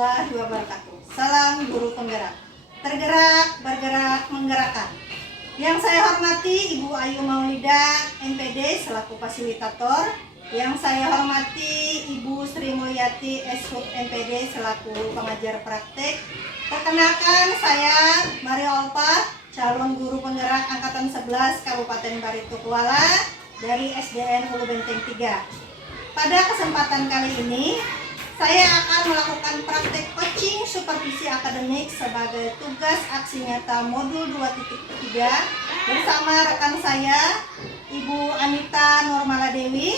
warahmatullahi wabarakatuh. Salam guru penggerak. Tergerak, bergerak, menggerakkan. Yang saya hormati Ibu Ayu Maulida, MPD selaku fasilitator. Yang saya hormati Ibu Sri Mulyati, Eshub MPD selaku pengajar praktek. Perkenalkan saya Maria Olpa, calon guru penggerak angkatan 11 Kabupaten Barito Kuala dari SDN Ulu Benteng 3. Pada kesempatan kali ini saya akan melakukan praktek coaching supervisi akademik sebagai tugas aksi nyata modul 2.3 bersama rekan saya Ibu Anita Nurmala Dewi,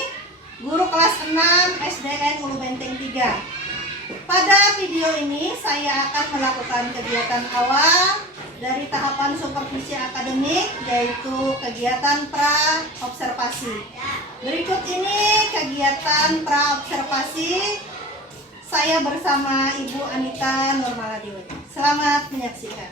guru kelas 6 SDN Ulu Benteng 3. Pada video ini saya akan melakukan kegiatan awal dari tahapan supervisi akademik, yaitu kegiatan pra-observasi. Berikut ini kegiatan pra-observasi saya bersama Ibu Anita Nurmala Dewi. Selamat menyaksikan.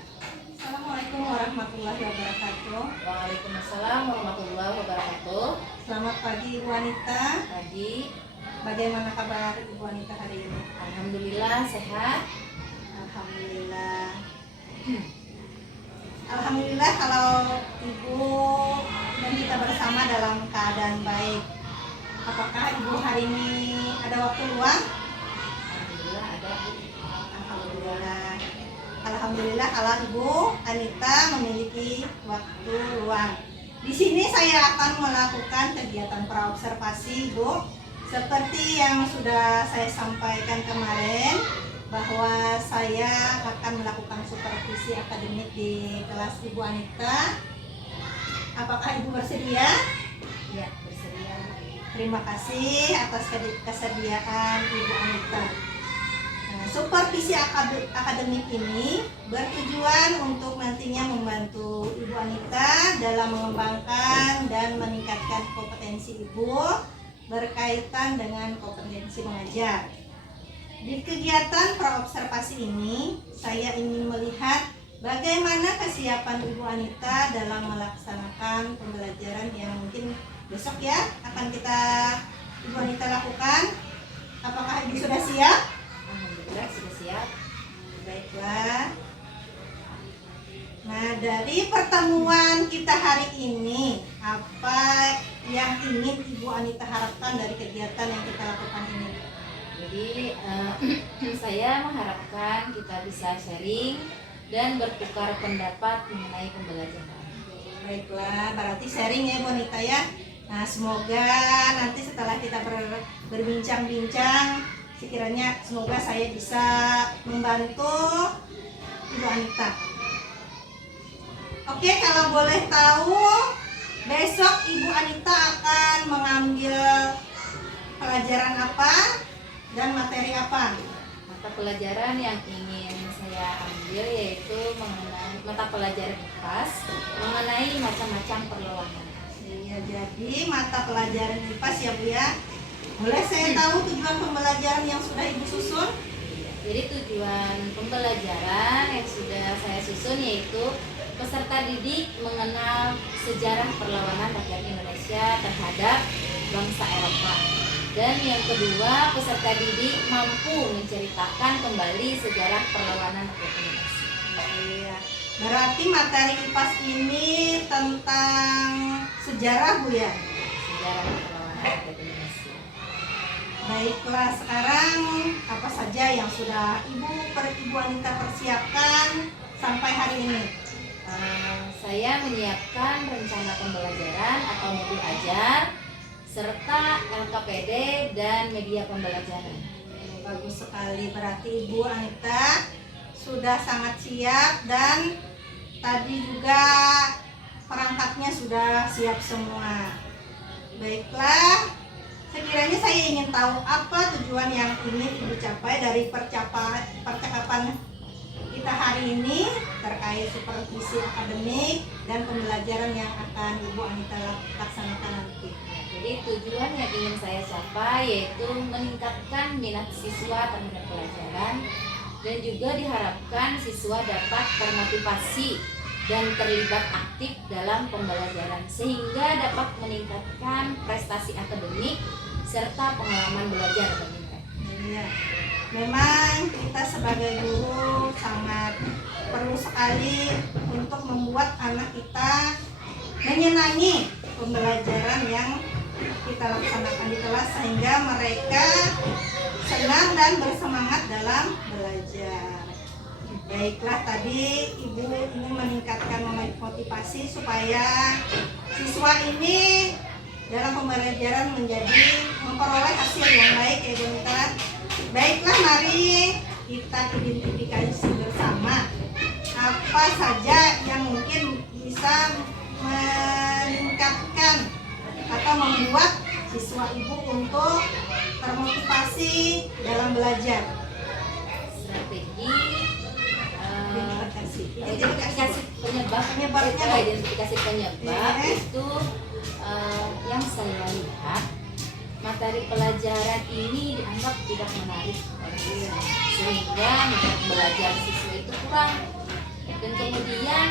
Assalamualaikum warahmatullahi wabarakatuh. Waalaikumsalam warahmatullahi wabarakatuh. Selamat pagi Ibu Anita. Pagi. Bagaimana kabar Ibu Anita hari ini? Alhamdulillah sehat. Alhamdulillah. Alhamdulillah kalau Ibu dan kita bersama dalam keadaan baik. Apakah Ibu hari ini ada waktu luang? Alhamdulillah ada. Alhamdulillah. Alhamdulillah kalau Ibu Anita memiliki waktu luang. Di sini saya akan melakukan kegiatan praobservasi, Ibu. Seperti yang sudah saya sampaikan kemarin, bahwa saya akan melakukan supervisi akademik di kelas Ibu Anita. Apakah Ibu bersedia? Ya, bersedia. Terima kasih atas kesediaan Ibu Anita. Nah, supervisi akademik ini bertujuan untuk nantinya membantu Ibu Anita dalam mengembangkan dan meningkatkan kompetensi Ibu berkaitan dengan kompetensi mengajar. Di kegiatan praobservasi ini, saya ingin melihat bagaimana kesiapan Ibu Anita dalam melaksanakan pembelajaran yang mungkin besok ya akan Ibu Anita lakukan. Apakah Ibu sudah siap? Alhamdulillah sudah siap. Baiklah. Nah, dari pertemuan kita hari ini, apa yang ingin Ibu Anita harapkan dari kegiatan yang kita lakukan ini? Jadi saya mengharapkan kita bisa sharing dan bertukar pendapat mengenai pembelajaran. Baiklah, berarti sharing ya Ibu Anita ya. Nah, semoga nanti setelah kita berbincang-bincang, sekiranya semoga saya bisa membantu Ibu Anita. Oke, kalau boleh tahu, besok Ibu Anita akan mengambil pelajaran apa dan materi apa? Mata pelajaran yang ingin saya ambil yaitu mengenai mata pelajaran IPAS mengenai macam-macam perlawanan. Iya, jadi mata pelajaran IPAS ya Bu ya. Boleh saya tahu tujuan pembelajaran yang sudah Ibu susun? Jadi tujuan pembelajaran yang sudah saya susun yaitu peserta didik mengenal sejarah perlawanan rakyat Indonesia terhadap bangsa Eropa. Dan yang kedua, peserta didik mampu menceritakan kembali sejarah perlawanan rakyat Indonesia. Iya. Berarti materi IPAS ini tentang sejarah Bu ya? Sejarah perlawanan rakyat Indonesia. Baiklah, sekarang apa saja yang sudah Ibu Anita persiapkan sampai hari ini? Saya menyiapkan rencana pembelajaran atau modul ajar serta LKPD dan media pembelajaran. Bagus sekali, berarti Ibu Anita sudah sangat siap dan tadi juga perangkatnya sudah siap semua. Baiklah, sekiranya saya ingin tahu apa tujuan yang ingin Ibu capai dari percakapan kita hari ini terkait supervisi akademik dan pembelajaran yang akan Ibu Anita laksanakan nanti. Jadi tujuan yang ingin saya capai yaitu meningkatkan minat siswa terhadap pelajaran dan juga diharapkan siswa dapat termotivasi dan terlibat aktif dalam pembelajaran sehingga dapat meningkatkan prestasi akademik serta pengalaman belajar bagi mereka. Iya. Memang kita sebagai guru sangat perlu sekali untuk membuat anak kita menyenangi pembelajaran yang kita laksanakan di kelas, sehingga mereka senang dan bersemangat dalam belajar. Baiklah, tadi Ibu ingin meningkatkan motivasi supaya siswa ini dalam pembelajaran memperoleh hasil yang baik ya Bu Nita. Baiklah, mari kita identifikasi bersama apa saja yang mungkin bisa meningkatkan atau membuat siswa Ibu untuk termotivasi dalam belajar. Strategi Identifikasi penyebabnya, Bu. identifikasi penyebab itu yang saya lihat, materi pelajaran ini dianggap tidak menarik oleh siswa, sehingga minat belajar siswa itu kurang. Dan kemudian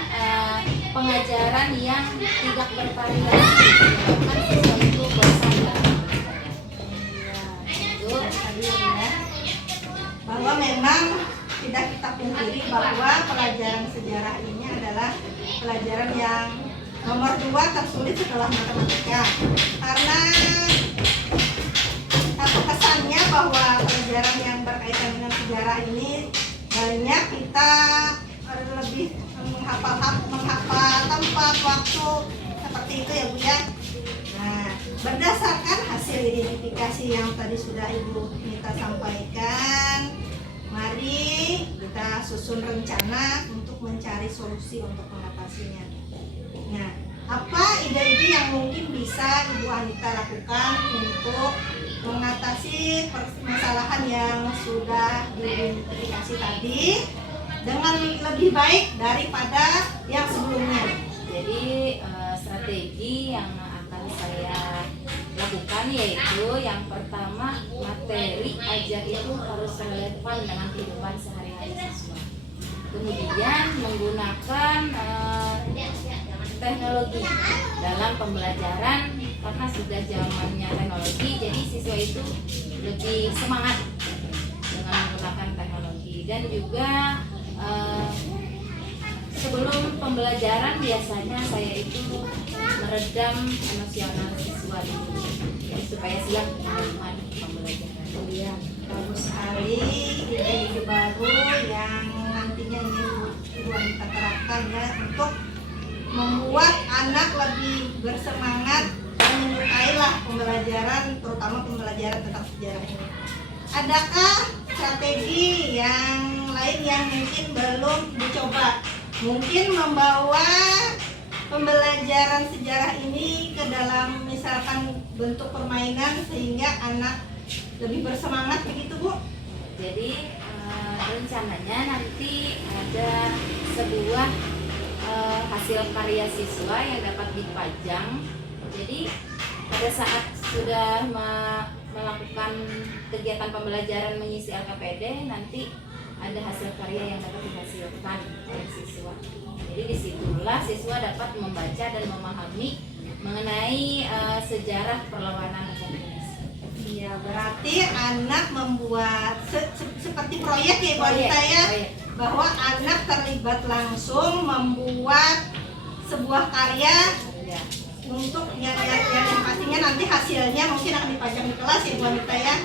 pengajaran yang tidak bervariasi menyebabkan siswa itu bosan dalam belajarnya. Itu Ya, bahwa memang tidak kita pungkiri bahwa pelajaran sejarah ini adalah pelajaran yang nomor 2 tersulit setelah matematika, karena kesannya bahwa pelajaran yang berkaitan dengan sejarah ini banyak kita lebih menghafal tempat, waktu, seperti itu ya Bu ya. Nah, berdasarkan hasil identifikasi yang tadi sudah Ibu Nita sampaikan, mari kita susun rencana untuk mencari solusi untuk mengatasinya. Nah, apa ide-ide yang mungkin bisa Ibu Anita lakukan untuk mengatasi permasalahan yang sudah diidentifikasi tadi dengan lebih baik daripada yang sebelumnya? Jadi strategi yang akan saya lakukan yaitu yang pertama, materi ajar itu harus relevan dengan kehidupan sehari-hari siswa. Kemudian menggunakan teknologi dalam pembelajaran, karena sudah zamannya teknologi, jadi siswa itu lebih semangat dengan menggunakan teknologi. Dan juga sebelum pembelajaran biasanya saya itu meredam emosional siswa dulu, jadi supaya siap menerima pembelajaran. Iya, bagus sekali ide-ide baru yang nantinya ingin Ibu Anita terapkan ya, untuk membuat anak lebih bersemangat dan menyukailah pembelajaran, terutama pembelajaran tentang sejarah ini. Adakah strategi yang lain yang mungkin belum dicoba? Mungkin membawa pembelajaran sejarah ini ke dalam misalkan bentuk permainan sehingga anak lebih bersemangat, begitu Bu? Jadi rencananya nanti ada sebuah hasil karya siswa yang dapat dipajang. Jadi pada saat sudah melakukan kegiatan pembelajaran mengisi LKPD, nanti ada hasil karya yang dapat dihasilkan oleh siswa. Jadi disitulah siswa dapat membaca dan memahami mengenai sejarah perlawanan rakyat Indonesia. Iya, berarti anak membuat seperti proyek ya Bu Anita ya, bahwa anak terlibat langsung membuat sebuah karya Ya. untuk yang pastinya nanti hasilnya mungkin akan dipajang di kelas ya Bu Anita ya.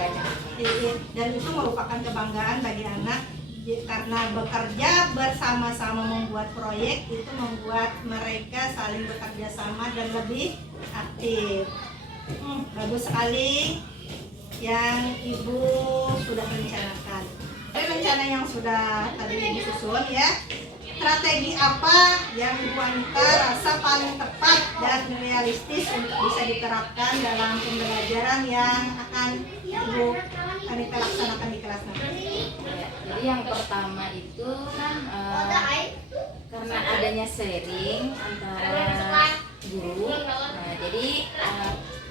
Dan itu merupakan kebanggaan bagi anak, karena bekerja bersama-sama membuat proyek itu membuat mereka saling bekerja sama dan lebih aktif. Bagus sekali yang Ibu sudah rencanakan. Dari rencana yang sudah tadi disusun ya, strategi apa yang Ibu Anita rasa paling tepat dan realistis untuk bisa diterapkan dalam pembelajaran yang akan Ibu Anita laksanakan di kelas nanti? Ya, jadi yang pertama itu kan karena adanya sharing antara guru, nah jadi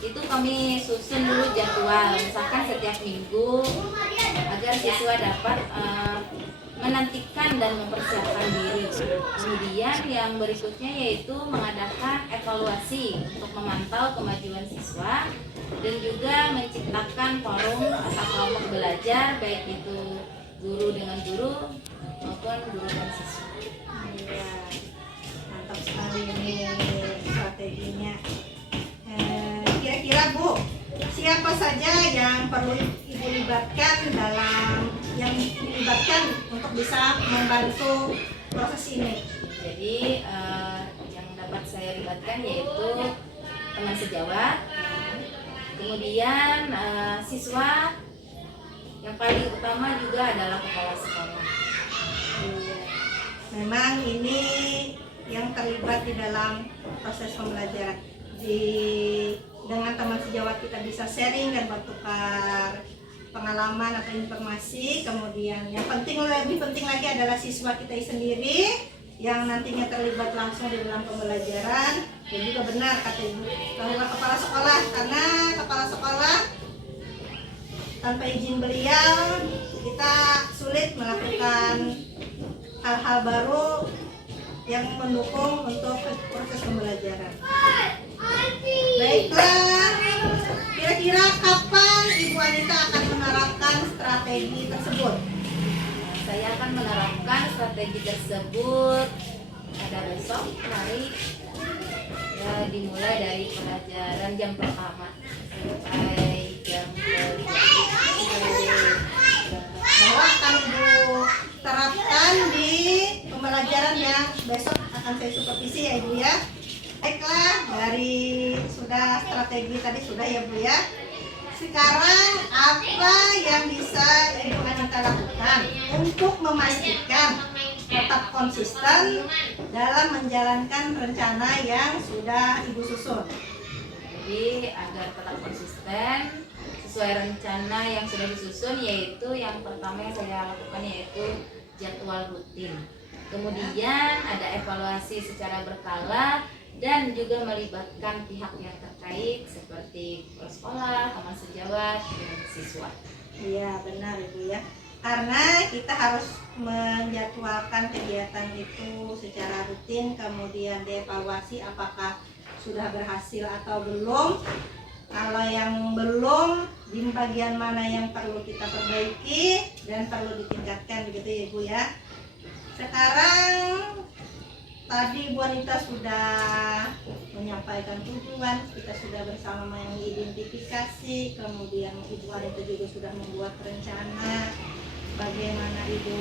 itu kami susun dulu jadwal, misalkan setiap minggu, agar siswa dapat menantikan dan mempersiapkan diri. Kemudian yang berikutnya yaitu mengadakan evaluasi untuk memantau kemajuan siswa dan juga menciptakan forum atau kelompok belajar, baik itu guru dengan guru maupun guru dan siswa. Iya, mantap sekali ini strateginya. Kira-kira Bu, siapa saja yang perlu Ibu libatkan untuk bisa membantu proses ini? Jadi yang dapat saya libatkan yaitu teman sejawat, kemudian siswa, yang paling utama juga adalah kepala sekolah. Iya. Memang ini yang terlibat di dalam proses pembelajaran. Dengan teman sejawat kita bisa sharing dan bertukar pengalaman atau informasi. Kemudian yang lebih penting lagi adalah siswa kita sendiri yang nantinya terlibat langsung di dalam pembelajaran. Dan juga benar kata Ibu bahwa kepala sekolah, karena kepala sekolah tanpa izin beliau kita sulit melakukan hal-hal baru yang mendukung untuk proses pembelajaran. Baiklah, kira-kira kapan Ibu Anita akan menerapkan strategi tersebut? Saya akan menerapkan strategi tersebut pada besok hari, ya, dimulai dari pelajaran jam pertama sampai jam Bahwa akan Ibu terapkan di pembelajaran yang besok akan saya supervisi ya Ibu ya. Baiklah, dari sudah strategi tadi sudah ya Bu ya. Sekarang apa yang bisa Ibu Anita lakukan untuk memastikan tetap konsisten dalam menjalankan rencana yang sudah Ibu susun? Jadi agar tetap konsisten sesuai rencana yang sudah disusun, yaitu yang pertama yang saya lakukan yaitu jadwal rutin. Kemudian ada evaluasi secara berkala dan juga melibatkan pihak yang terkait seperti kepala sekolah, teman sejawat, dan siswa. Iya benar Ibu ya. Karena kita harus menjadwalkan kegiatan itu secara rutin, kemudian dievaluasi apakah sudah berhasil atau belum. Kalau yang belum, di bagian mana yang perlu kita perbaiki dan perlu ditingkatkan begitu ya Ibu ya. Sekarang tadi Bu Anita sudah menyampaikan tujuan, kita sudah bersama mengidentifikasi, kemudian Ibu Anita juga sudah membuat rencana bagaimana Ibu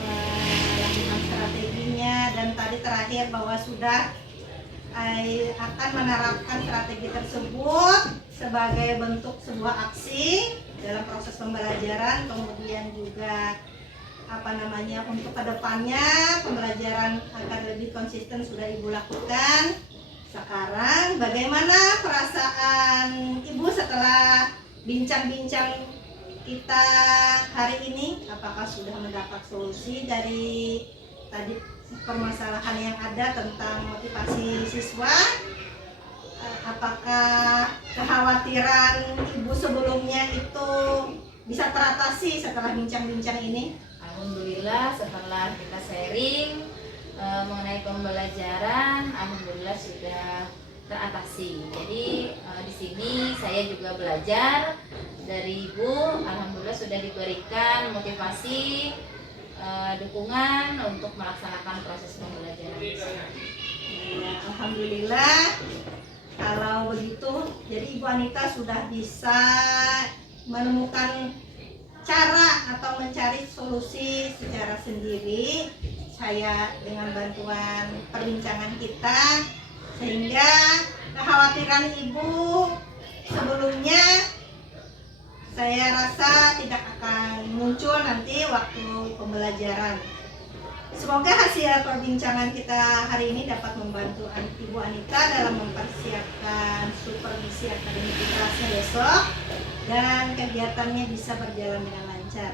melakukan strateginya, dan tadi terakhir bahwa sudah akan menerapkan strategi tersebut sebagai bentuk sebuah aksi dalam proses pembelajaran. Kemudian juga untuk kedepannya pembelajaran agar lebih konsisten sudah Ibu lakukan. Sekarang bagaimana perasaan Ibu setelah bincang-bincang kita hari ini? Apakah sudah mendapat solusi dari tadi permasalahan yang ada tentang motivasi siswa? Apakah kekhawatiran Ibu sebelumnya itu bisa teratasi setelah bincang-bincang ini? Alhamdulillah, setelah kita sharing mengenai pembelajaran, alhamdulillah sudah teratasi. Jadi di sini saya juga belajar dari Ibu. Alhamdulillah sudah diberikan motivasi, dukungan untuk melaksanakan proses pembelajaran. Ya, alhamdulillah. Kalau begitu, jadi Ibu Anita sudah bisa menemukan cara atau mencari solusi secara sendiri. Saya dengan bantuan perbincangan kita, sehingga kekhawatiran Ibu sebelumnya saya rasa tidak akan muncul nanti waktu pembelajaran. Semoga hasil perbincangan kita hari ini dapat membantu Ibu Anita dalam mempersiapkan supervisi akademik di kelasnya besok dan kegiatannya bisa berjalan dengan lancar.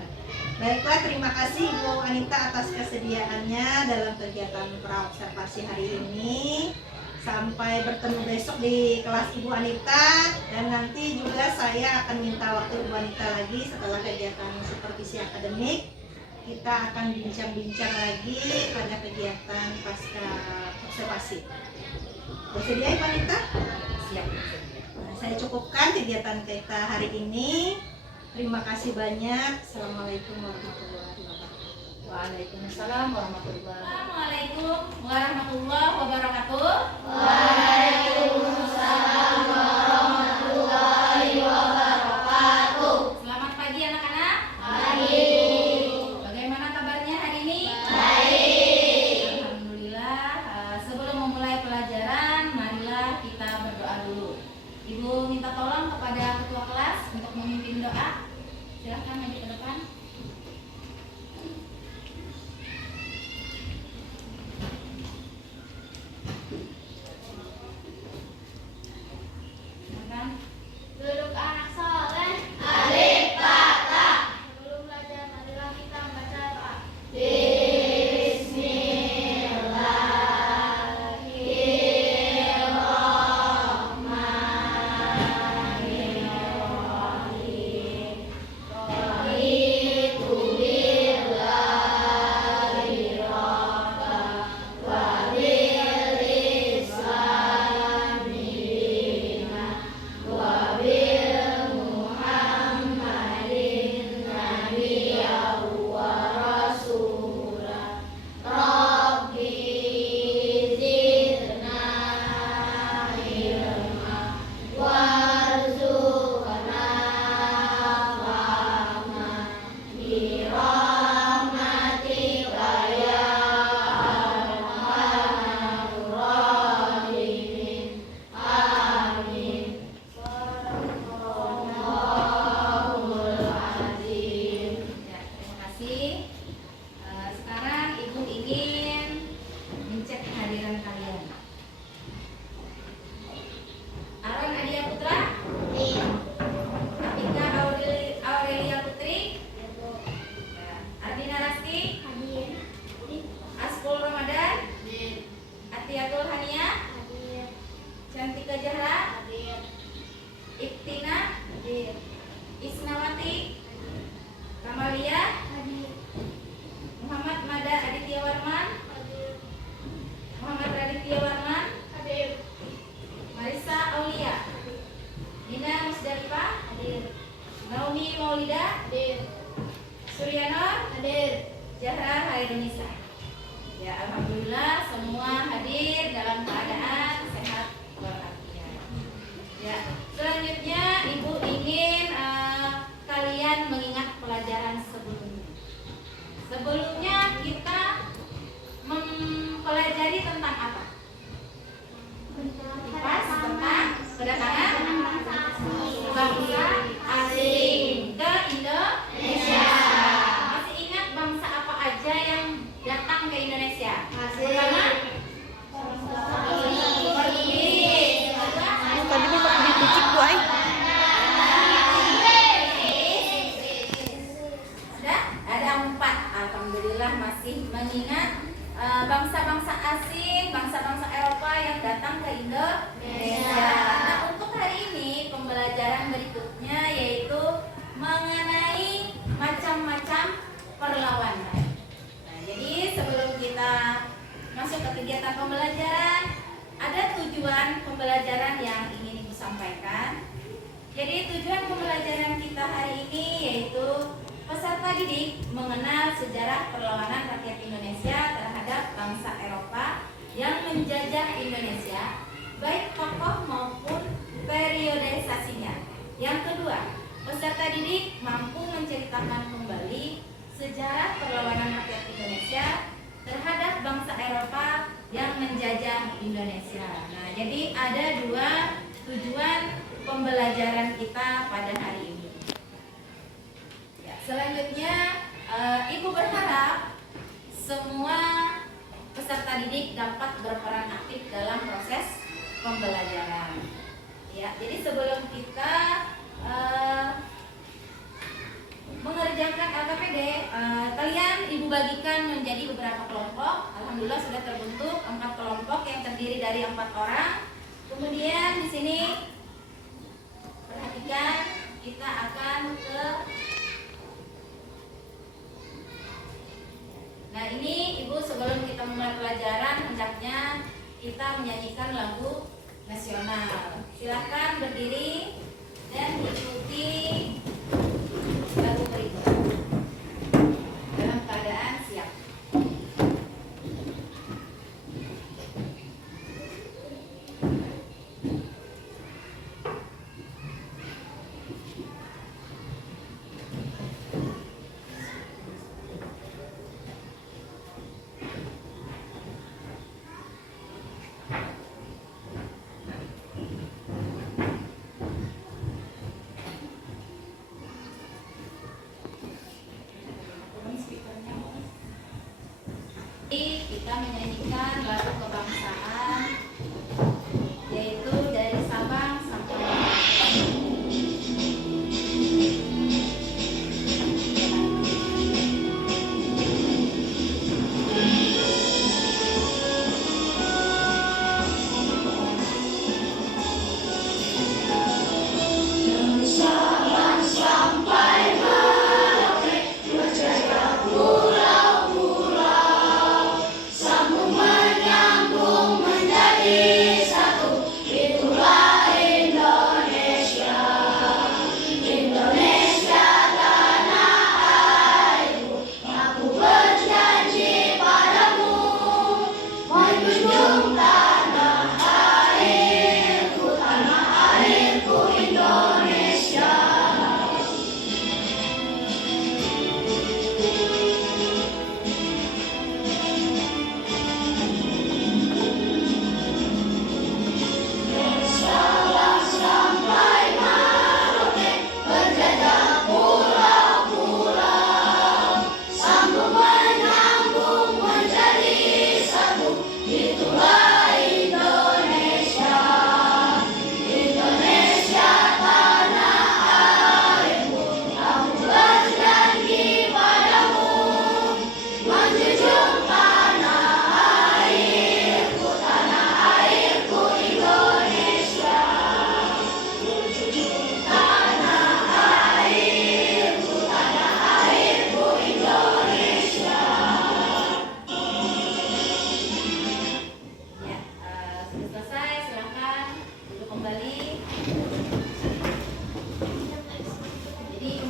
Baiklah, terima kasih Ibu Anita atas kesediaannya dalam kegiatan praobservasi hari ini. Sampai bertemu besok di kelas Ibu Anita, dan nanti juga saya akan minta waktu Ibu Anita lagi setelah kegiatan supervisi akademik. Kita akan bincang-bincang lagi pada kegiatan pasca observasi. Bersedia Ibu Anita? Siap. Nah, saya cukupkan kegiatan kita hari ini. Terima kasih banyak. Assalamualaikum warahmatullahi wabarakatuh. Waalaikumsalam warahmatullahi wabarakatuh. Assalamualaikum warahmatullahi wabarakatuh. Selamat pagi anak-anak. Bagaimana kabarnya hari ini? Alhamdulillah. Sebelum memulai pelajaran, marilah kita berdoa dulu. Ibu minta tolong kepada ketua kelas untuk memimpin doa. Silahkan maju ke depan. Silakan. Duduk anak soleh. Alif ba ta. Sebelum belajar marilah kita membaca doa. Ya, terima kasih. Sekarang Ibu ingin mencek kehadiran kalian. Aaron Adia Putra, Apika Aurelia Putri, ya. Ardina Rasti, Askul Ramadan, Atiatul Hania, Cantika Zahra, Iktina, Isnawati, Kamalia, Muhammad Mada Aditya Warman, Muhammad Raditya Warman, Marisa Aulia, Nina Musdalifah, Naomi Maulida, Suryanor, Zahra Hairunisa. Ya, alhamdulillah semua hadir dalam keadaan sehat walafiat. Ya, selanjutnya Ibu ingin kalian mengingat pelajaran sebelumnya. Sebelumnya kita mempelajari tentang apa? Kipas tentang kedatangan bangsa asing ke Indonesia. Masih ingat bangsa apa aja yang datang ke Indonesia? Pertama, Portugis. Tadi minta dipicik tuh ay. Ada 4. Alhamdulillah masih mengingat bangsa-bangsa asing, bangsa-bangsa Eropa yang datang ke Indonesia. Nah, untuk hari ini pembelajaran berikutnya yaitu mengenai macam-macam perlawanan. Nah, jadi sebelum kita masuk ke kegiatan pembelajaran, ada tujuan pembelajaran yang ingin Ibu sampaikan. Jadi tujuan pembelajaran kita hari ini yaitu peserta didik mengenal sejarah perlawanan rakyat Indonesia terhadap bangsa Eropa yang menjajah Indonesia, baik tokoh maupun periodisasinya. Yang kedua, peserta didik mampu menceritakan kembali sejarah perlawanan rakyat Indonesia terhadap bangsa Eropa yang menjajah Indonesia. Nah, jadi ada 2 tujuan pembelajaran kita pada hari ini. Selanjutnya, Ibu berharap semua peserta didik dapat berperan aktif dalam proses pembelajaran. Ya, jadi sebelum kita mengerjakan LKPD, kalian Ibu bagikan menjadi beberapa kelompok. Alhamdulillah sudah terbentuk 4 kelompok yang terdiri dari 4 orang. Kemudian di sini perhatikan, kita akan ke. Nah, ini Ibu sebelum kita mulai pelajaran hendaknya kita menyanyikan lagu nasional. Silakan berdiri dan ikuti kita menyanyikan lagu kebangsaan, yaitu dari Sabang sampai Merauke.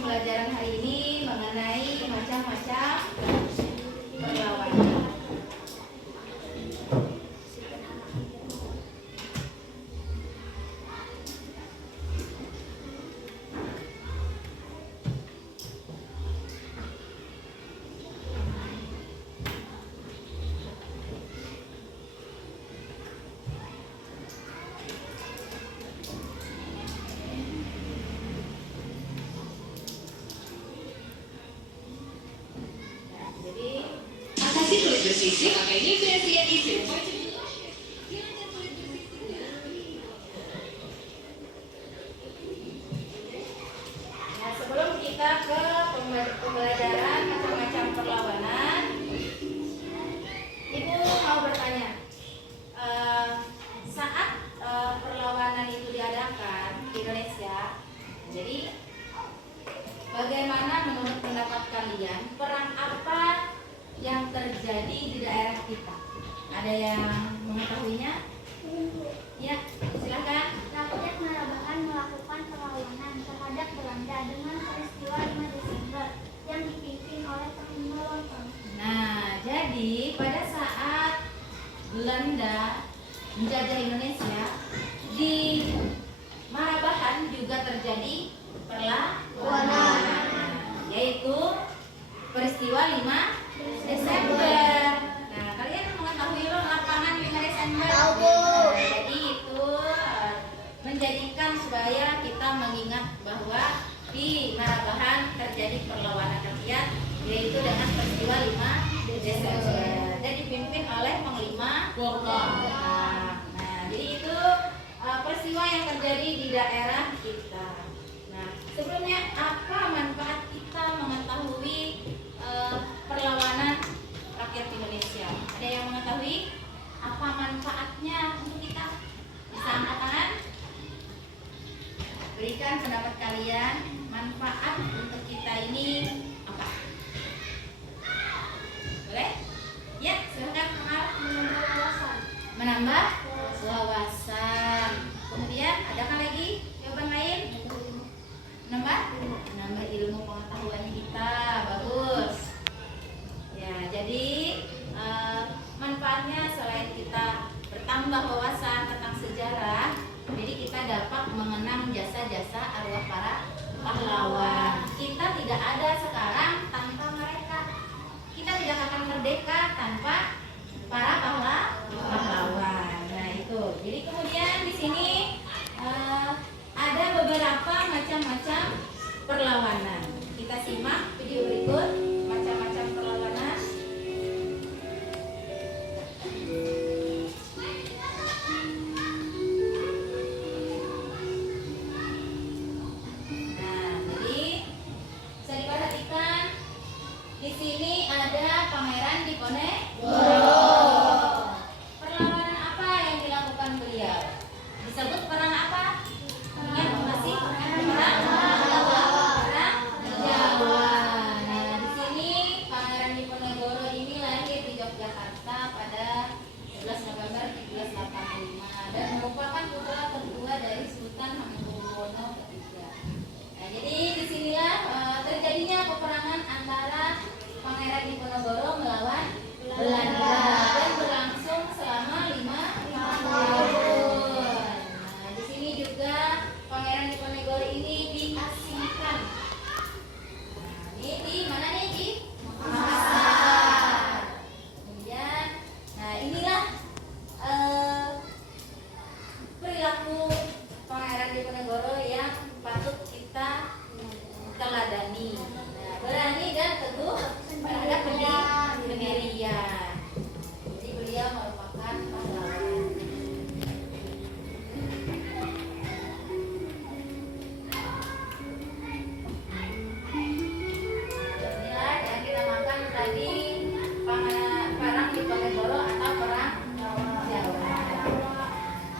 Pembelajaran hari ini mengenai macam-macam perlawanan. Atasi kulit bersisik, pakai Nivea CNE Whitening Lotion. Hilangkan kulit bersisik dengan Nah, sebelum kita ke pembelajaran macam-macam perlawanan, Ibu mau bertanya, saat perlawanan itu diadakan di Indonesia, jadi bagaimana menurut pendapat kalian, perang apa yang terjadi di daerah kita? Ada yang mengetahuinya? Ya, silakan. Rakyat Marabahan melakukan perlawanan terhadap Belanda dengan peristiwa 5 Desember yang dipimpin oleh Panglima Lontong. Nah, jadi pada saat Belanda menjajah Indonesia, di Marabahan juga terjadi perlawanan, yaitu peristiwa 5 Desember. Nah, kalian mengetahui lapangan 5 Desember? Tahu, Bu. Nah, jadi itu menjadikan supaya kita mengingat bahwa di Marabahan terjadi perlawanan rakyat, yaitu dengan peristiwa 5 Desember dan dipimpin oleh Panglima Lontong. Nah, jadi itu peristiwa yang terjadi di daerah kita. Nah, sebelumnya apa manfaat kita mengetahui perlawanan rakyat Indonesia? Ada yang mengetahui apa manfaatnya untuk kita? Bisa angkat tangan? Berikan pendapat kalian, manfaat untuk kita ini apa? Boleh? Ya, silakan Amal. Menambah wawasan. Menambah wawasan. Kemudian adakah lagi jawaban lain? Menambah ilmu pengetahuan kita. Di sini ada Pangeran Diponegoro. Perlawanan apa yang dilakukan beliau? Disebut perang apa? Ingat masih? Perang Jawa. Nah, di sini Pangeran Diponegoro ini lahir di Yogyakarta pada 11 November 1385 dan merupakan putra kedua dari Sultan Hamengkubuwono III. Nah, jadi disinilah terjadinya peperangan antara Pangeran Diponegoro melawan Belanda dan berlangsung selama 5 tahun. Nah, di sini juga Pangeran Diponegoro ini diasingkan. Nah, ini di mana nih, Di Makassar. Kemudian, nah inilah perilaku Pangeran Diponegoro yang patut kita teladani. Nah, berani dan teguh terhadap pendirian. Jadi beliau merupakan pahlawan. Inilah yang dinamakan tadi perang Diponegoro atau perang Jawa.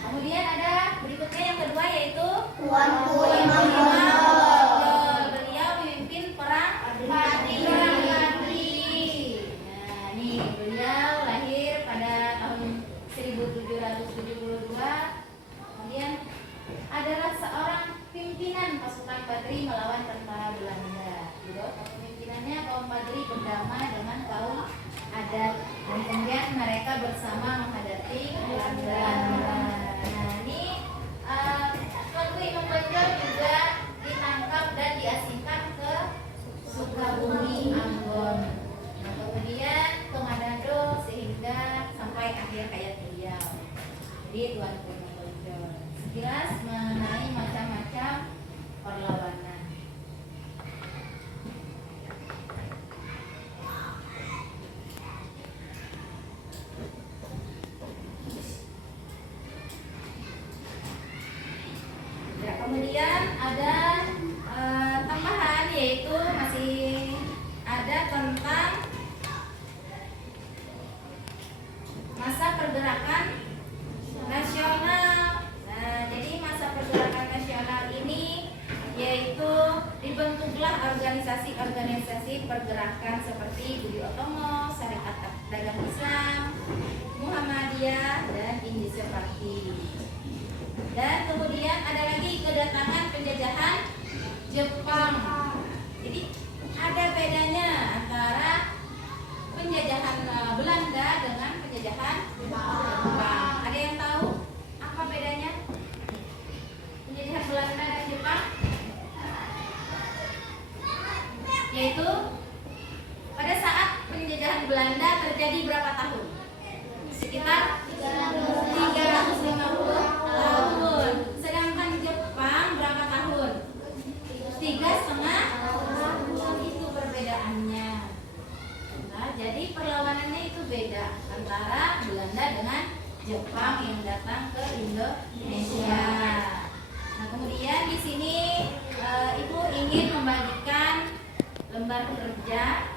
Kemudian ada berikutnya yang kedua yaitu Tuanku Imam Imam Bonjol. Beliau memimpin perang Padri. Nah, nih beliau lahir pada tahun 1772. Kemudian adalah seorang pimpinan pasukan Padri melawan tentara Belanda. Gitu. Kepemimpinannya kaum Padri berdamai dengan kaum adat dan kemudian mereka bersama menghadapi Belanda. Nah, ini Tuanku Imam Bonjol juga ditangkap dan diasingkan ke Sukabumi, Ambon. Nah, kemudian ke Manado sehingga sampai akhir hayat beliau. Jadi Tuanku Imam Bonjol sekilas mengenai macam-macam perlawanan. Ya, kemudian ada tambahan yaitu masih ada tentang masa pergerakan nasional. Nah, jadi masa pergerakan nasional ini yaitu dibentuklah organisasi-organisasi pergerakan seperti Budi Utomo, Syarikat Dagang Islam, Muhammadiyah, dan Indonesia Party. Dan kemudian ada lagi kedatangan penjajahan Jepang. Jadi ada bedanya antara penjajahan Belanda dengan penjajahan Jepang. Ada yang tahu apa bedanya penjajahan Belanda dan Jepang? Yaitu pada saat penjajahan Belanda terjadi berapa tahun? Sekitar 350 tahun. Sedangkan Jepang berapa tahun? 3,5 tahun. Itu perbedaannya. Nah, jadi perlawanannya itu beda antara Belanda dengan Jepang yang datang ke Indonesia. Nah, kemudian di sini Ibu ingin membagikan lembar kerja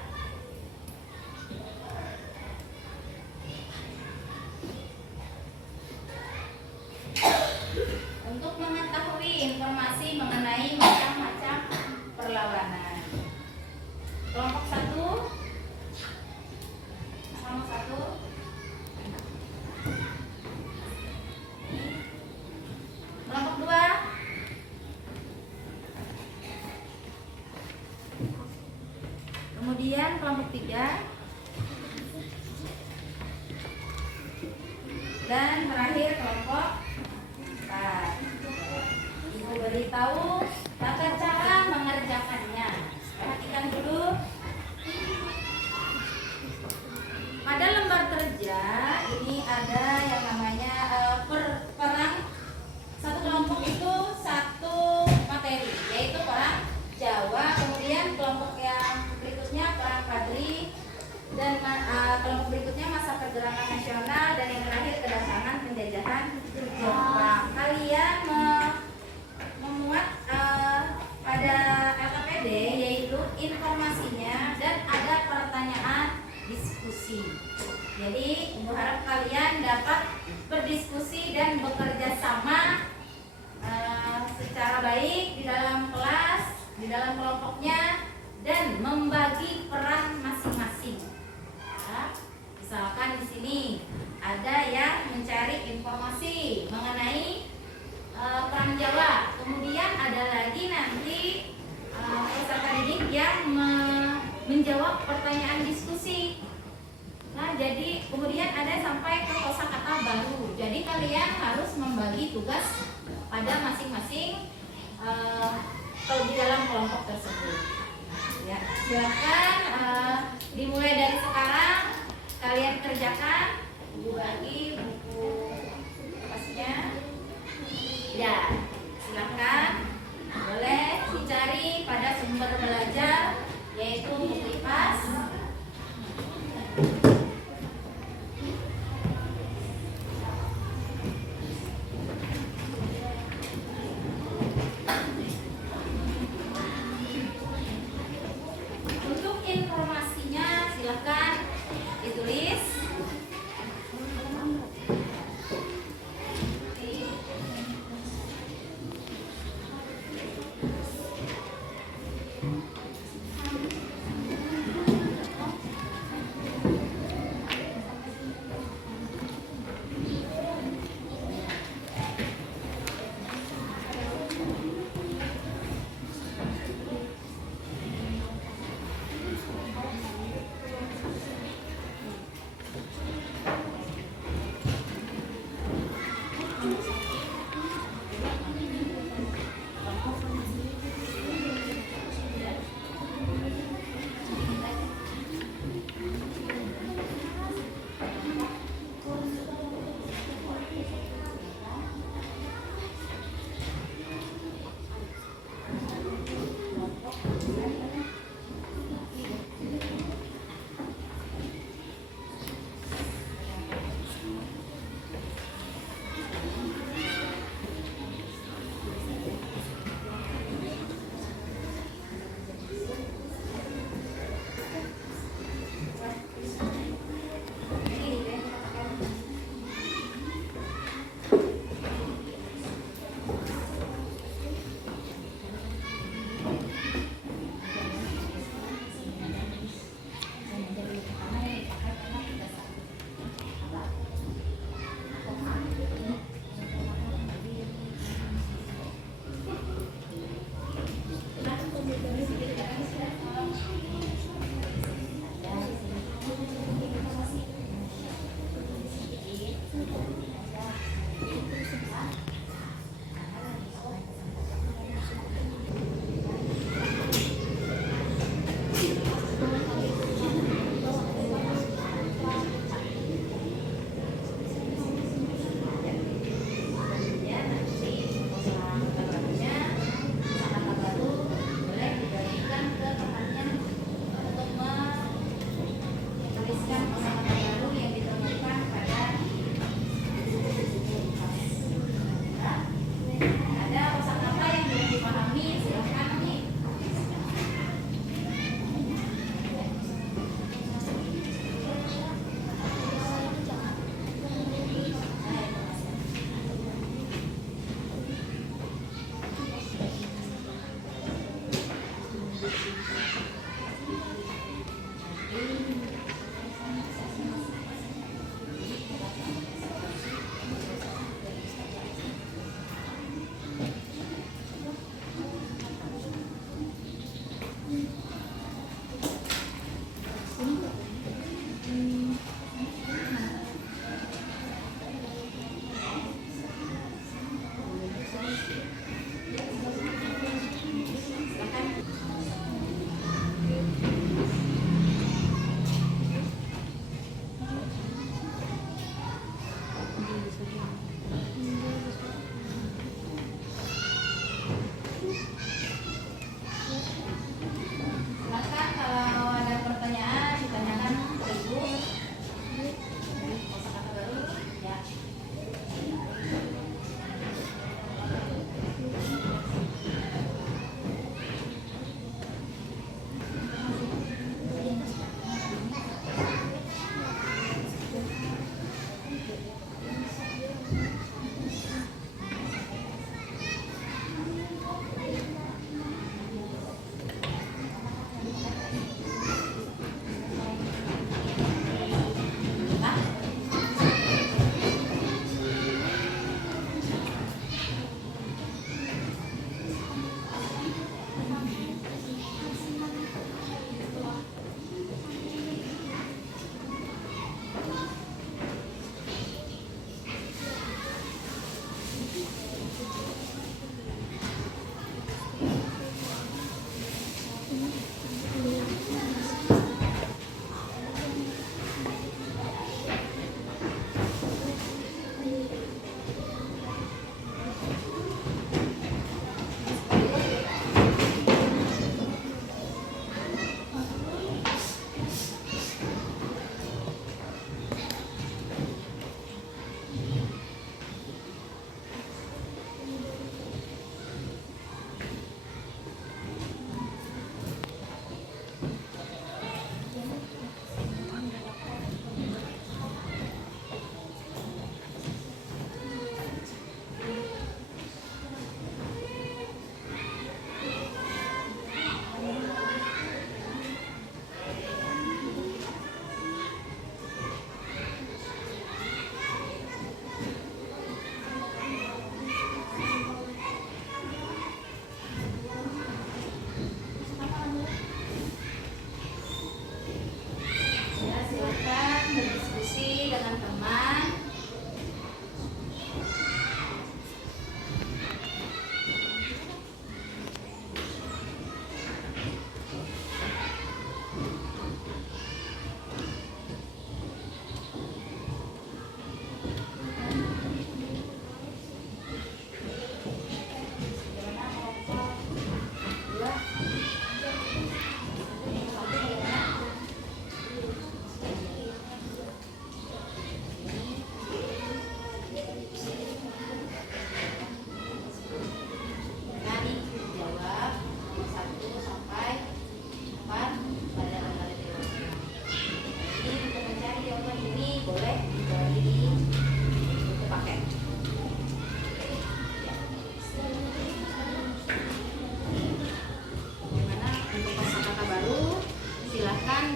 untuk mengetahui informasi mengenai macam-macam perlawanan. Kelompok 1 sama 1. Kelompok 2. Kemudian kelompok 3. Dan terakhir kelompok 4. Ibu beritahu tata cara mengerjakannya. Perhatikan dulu. Pada lembar kerja ini ada yang namanya perang. Satu kelompok itu satu materi, yaitu perang Jawa. Kemudian kelompok yang berikutnya perang Padri, dan kelompok berikutnya masa pergerakan nasional, dan yang terakhir kedatangan penjajahan Jepang. Kalian memuat pada LKPD yaitu informasinya baik di dalam kelas, di dalam kelompoknya, dan membagi peran masing-masing. Ya, misalkan di sini ada yang mencari informasi mengenai peran Jawa, kemudian ada lagi nanti peserta didik yang menjawab pertanyaan diskusi. Nah, jadi kemudian ada sampai ke kosakata baru. Jadi kalian harus membagi tugas pada masing-masing kalau di dalam kelompok tersebut. Ya, silakan dimulai dari sekarang kalian kerjakan. Ibu bagi buku kertasnya. Ya, silakan. Boleh dicari pada sumber belajar yaitu buku IPAS. Untuk informasinya silakan ditulis.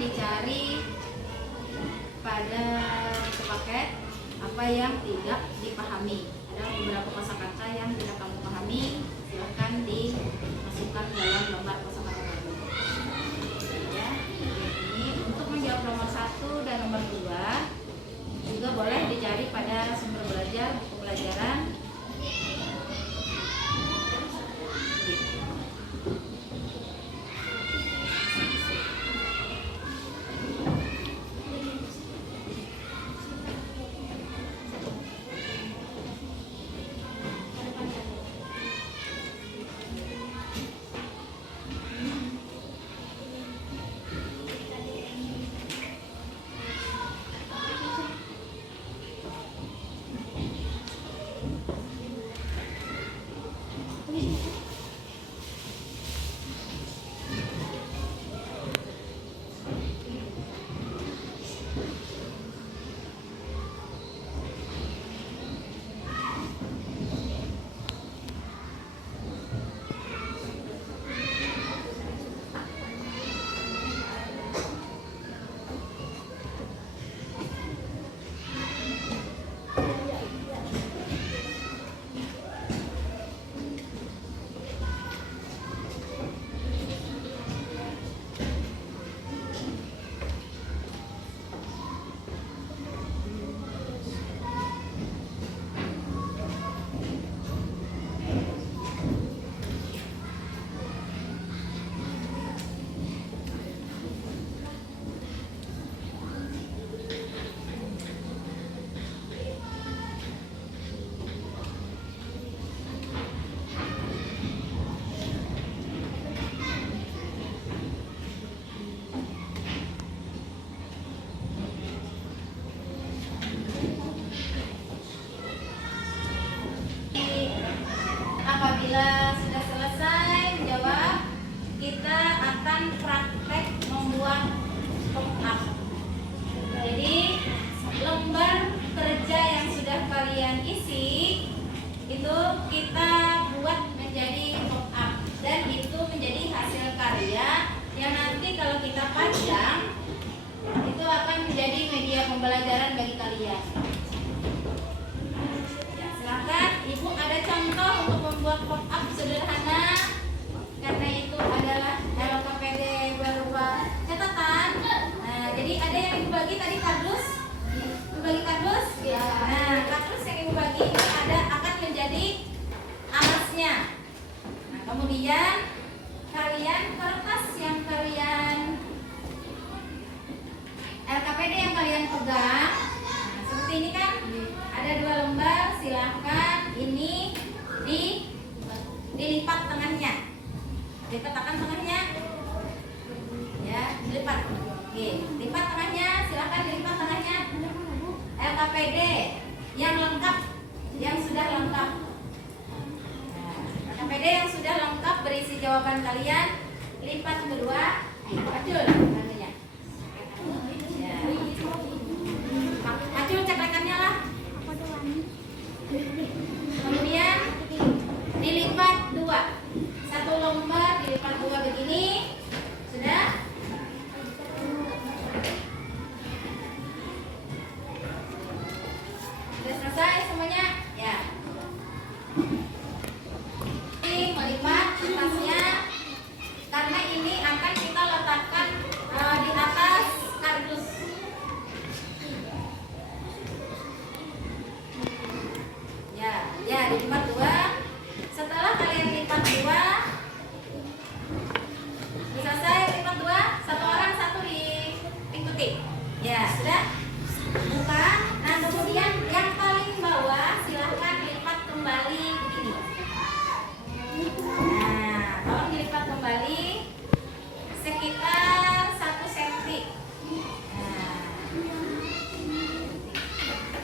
dicari pada paket apa yang tidak dipahami. Ada beberapa kosakata yang tidak kamu pahami, silahkan dimasukkan dalam lembar kosakata baru. Ya, ini untuk menjawab nomor 1 dan nomor 2 juga boleh dicari pada sumber belajar buku pelajaran. Apabila sudah selesai menjawab, kita akan praktek membuat pop-up. Jadi lembar kerja yang sudah kalian isi itu kita buat menjadi pop-up, dan itu menjadi hasil karya yang nanti kalau kita pajang itu akan menjadi media pembelajaran bagi kalian. Ya, silakan Ibu, ada contoh untuk membuat pop-up sederhana, karena itu adalah LKPD berupa catatan. Nah, jadi ada yang Ibu bagi tadi kardus, Ibu bagi kardus. Nah, kardus yang Ibu bagi ini akan menjadi alasnya. Nah, kemudian kalian kertas yang kalian LKPD yang kalian pegang, nah, seperti ini kan, ada 2 lembar. Silahkan ini dilipat tengahnya, dipetakan tengahnya, ya, dilipat. Oke, lipat tengahnya, silahkan dilipat tengahnya. LKPD yang lengkap, yang sudah lengkap. Nah, LKPD yang sudah lengkap berisi jawaban kalian, lipat kedua, macul namanya. Ya. Macul ceklekannya lah. Kemudian dilipat 2, 1 lembar dilipat 2 begini. Sudah? Sudah selesai semuanya? Ya. Ini melipat kertasnya, karena ini akan kita letakkan di atas kardus. Ya, dilipat 2. Setelah kalian lipat 2, selesai lipat 2, 1 orang 1 diikuti. Ya, sudah? Buka. Nah, kemudian yang paling bawah silahkan lipat kembali begini. Nah, tolong dilipat kembali sekitar 1 cm. Nah,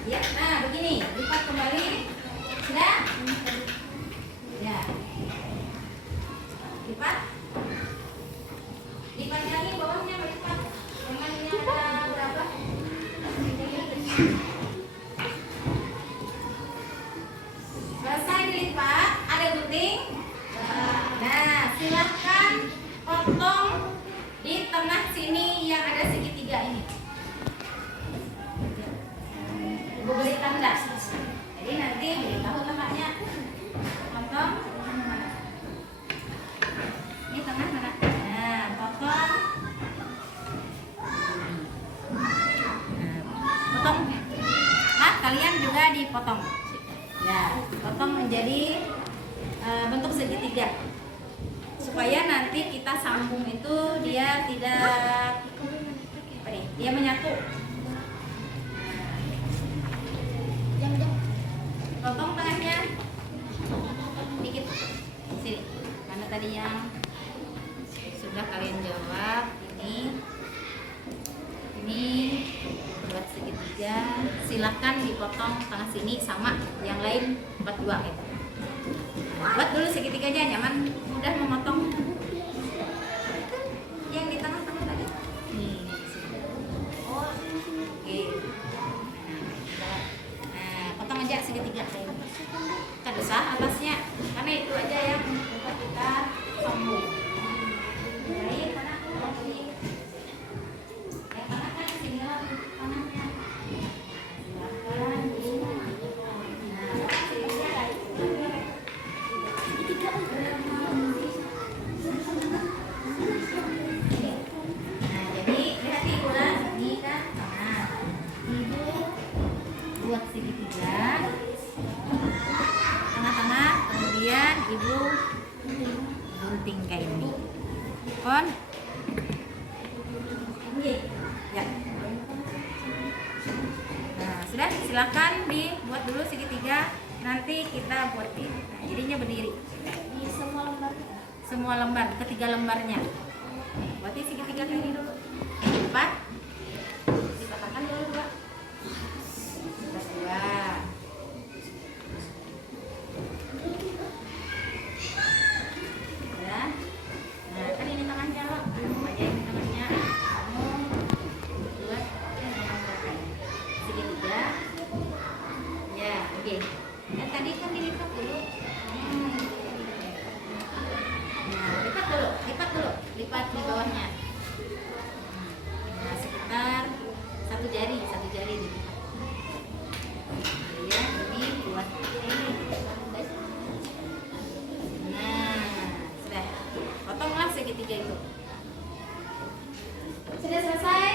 ya, nah begini, lipat kembali. Sudah? Ya. Lipat. Lipat lagi bawahnya, lipat. Temannya ada berapa? Selesai dilipat, ada gunting. Nah, silahkan potong di tengah sini yang ada potong. Nah, kalian juga dipotong. Ya, potong menjadi bentuk segitiga. Supaya nanti kita sambung itu dia tidak apa nih? Dia menyatu. Potong tengahnya dikit sini. Mana tadi yang sudah kalian jawab ini buat segitiga. Silakan dipotong tengah sini sama yang lain buat 2 ya. Buat dulu segitiganya, nyaman mudah memotong. Yang di tengah-tengah tadi. Nih, oke. Nah, potong aja segitiga kayak ini. Kan usah atasnya, karena itu aja yang untuk kita sambung. Baik, mana lagi? Yang mana kan sini lah tangannya. Silakan di. Nah, jadi lihat ibu lah, ini kan. Nah, ibu buat segitiga. Tengah-tengah, kemudian ibu gunting kayak ini. Kon, ya. Nah, sudah, silakan dibuat dulu segitiga. Nanti kita buatin. Nah, jadinya berdiri. Semua lembar, ketiga lembarnya. Buatin segitiga kayak ini dulu. Empat. Dipatahkan dulu 2. Sudah 2. Ya. Nah, kan ini tangannya loh. Kamu aja ini tangannya. Kamu buat segitiga. Ya, oke. Yang tadi kan dilipat dulu. Nah, lipat di bawahnya. Nah, sekitar 1 jari dilipat. Ya, ini buat ini. Nah, sudah. Potonglah segitiga itu. Sudah selesai.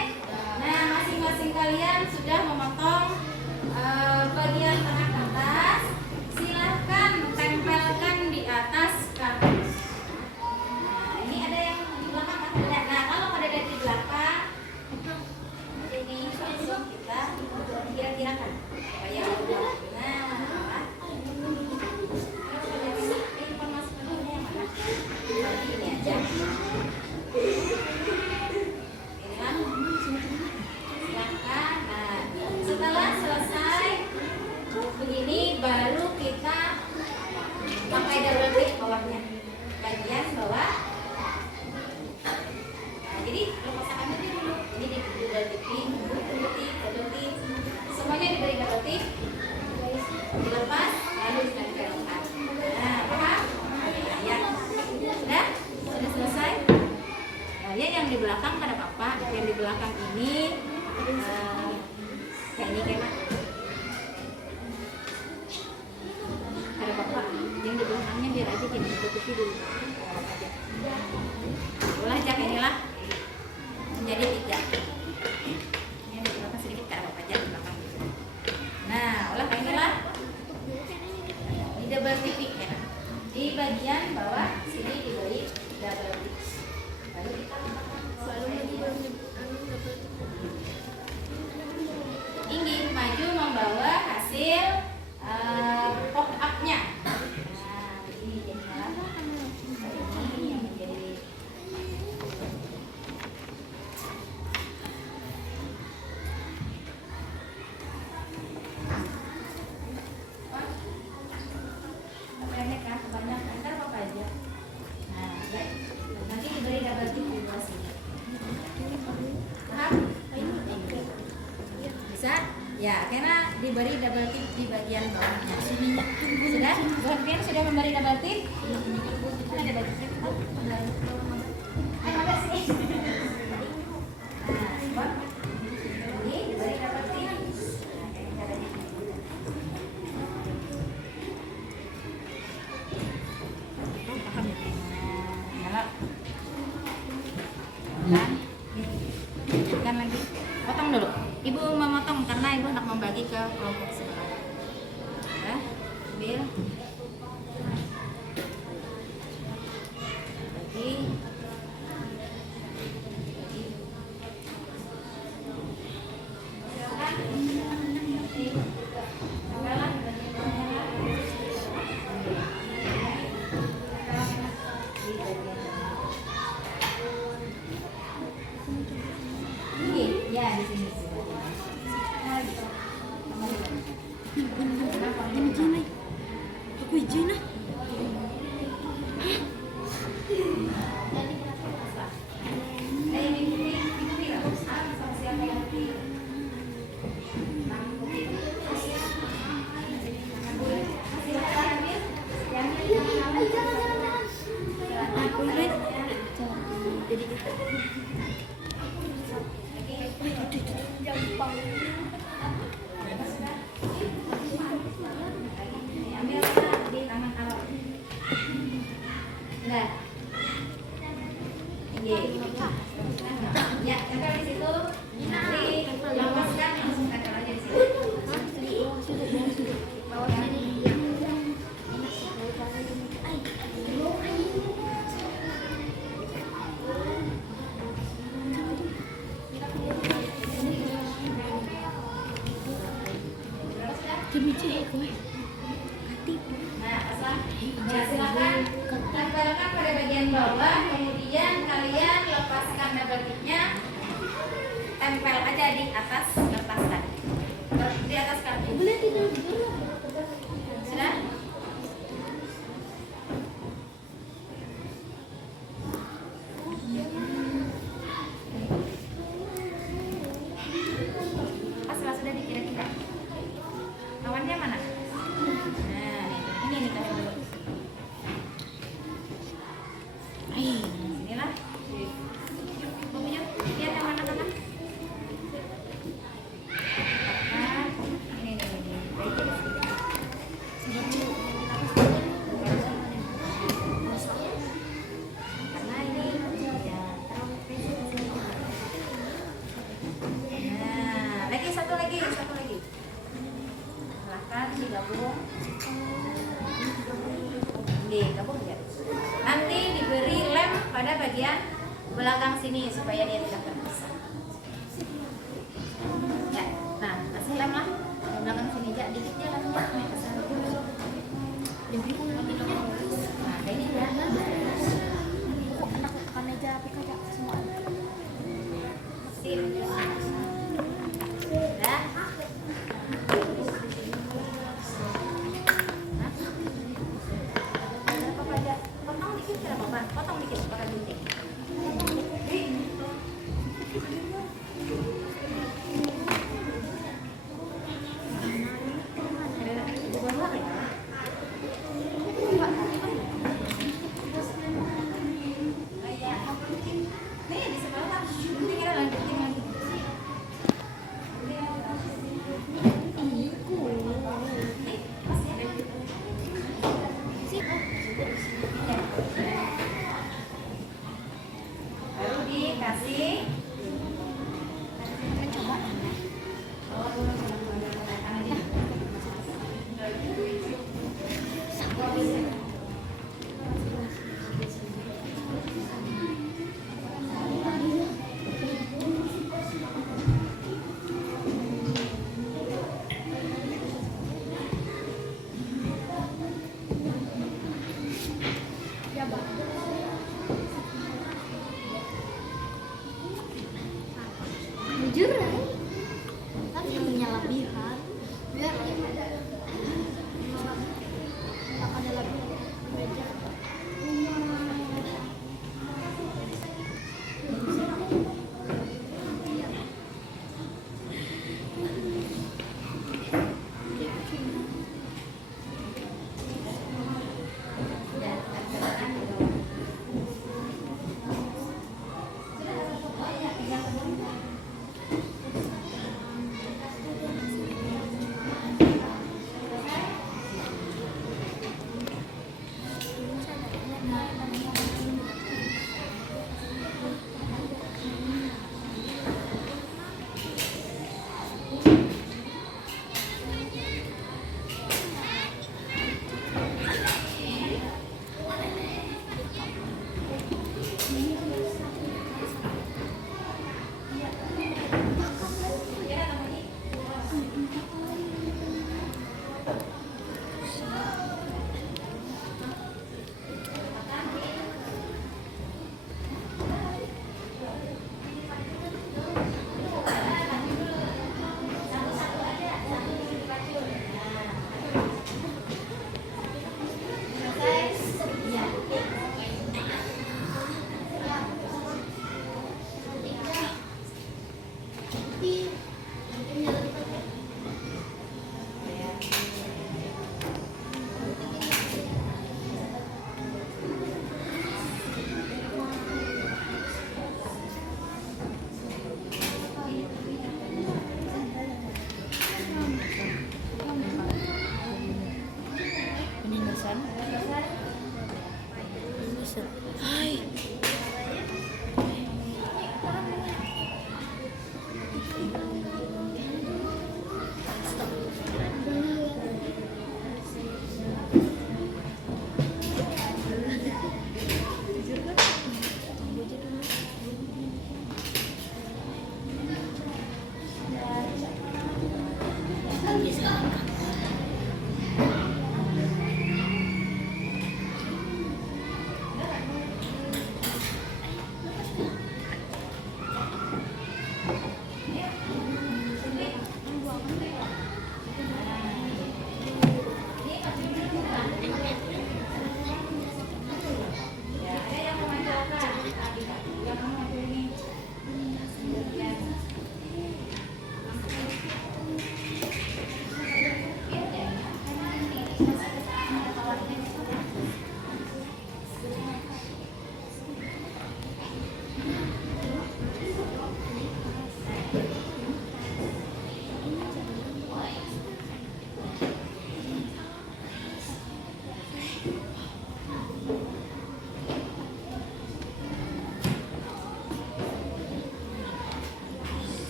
Nah, masing-masing kalian sudah memotong bagian tengah atas. Silahkan tempelkan di atas kardus. Nah, ini ada yang di belakang kan? Ada. Nah, kalau ada dari belakang, ini langsung kita kira-kirakan supaya nah, informasi pentingnya yang mana? Bagi ini aja. Inilah. Silahkan. Nah, setelah selesai begini baru kita pakai double tip bawahnya, bagian bawah. Nah, jadi lepasannya dulu. Ini di double tip, semuanya diberi double tip, dilepas lalu ditempelkan. Nah, paham? Ya, sudah selesai. Ya, yang di belakang ada apa? Yang di belakang ini kayak ini kayak ada bapak yang di belakangnya biar aja jadi ditutupi dulu aja. Boleh aja kayak inilah menjadi 3. Yang di belakang sedikit ada bapak aja di belakang gitu. Nah, olah kayak inilah di double titik ya. Di bagian bawah sini diberi double titik. Baru kita ingin maju membawa hasil pop up-nya. Nah, ini jadinya ini yang menjadi banyak kan, banyak ntar apa aja. Nah, ya. Nanti diberi double tip di bawah sini. Paham? Bisa? Ya, karena diberi double tip di bagian bawahnya. Sudah? Bagian sudah memberi double tip? Kan ada double tip? Ayo, ada sih. Nah, buat. Ini diberi double tip. Nah, kayak caranya. Paham ya? Nah, nyala. Dan, tekan lagi. Potong dulu. Ibu memotong karena ibu hendak membagi ke kelompok sebelah. Ya, ambil. Bagi. Ya, di sini. Aku izin ah. Ambil di tangan awal. Nah. Ini. Ya, tempel di situ. Nanti lepaskan langsung tempel aja di situ. Bawah sini. Nah, asal. Nah, silakan tempelkan pada bagian bawah, kemudian kalian lepaskan double-nya, tempel aja di atas kertas tadi. Di atas kartu. Sudah? Asal sudah dikira-kira. Lawannya mana? Nah, ini nih kasih dulu. Inilah. Bukunya lihat yang mana-mana. Karena ini ya. Nah, lagi satu lagi. Silahkan digabung. Digabung ya. Nanti diberi lem pada bagian belakang sini supaya dia tidak terpisah. Ya, nah kasih lem lah di belakang sini aja, dikit aja lemnya. Nah, kayak ini ya. Sip. Dah. Potong dikit pakai gunting. Nih di sebelah gunting kita lanjutin lagi. Baru dikasih. Jujur kan punya lebihan biar ada lebihan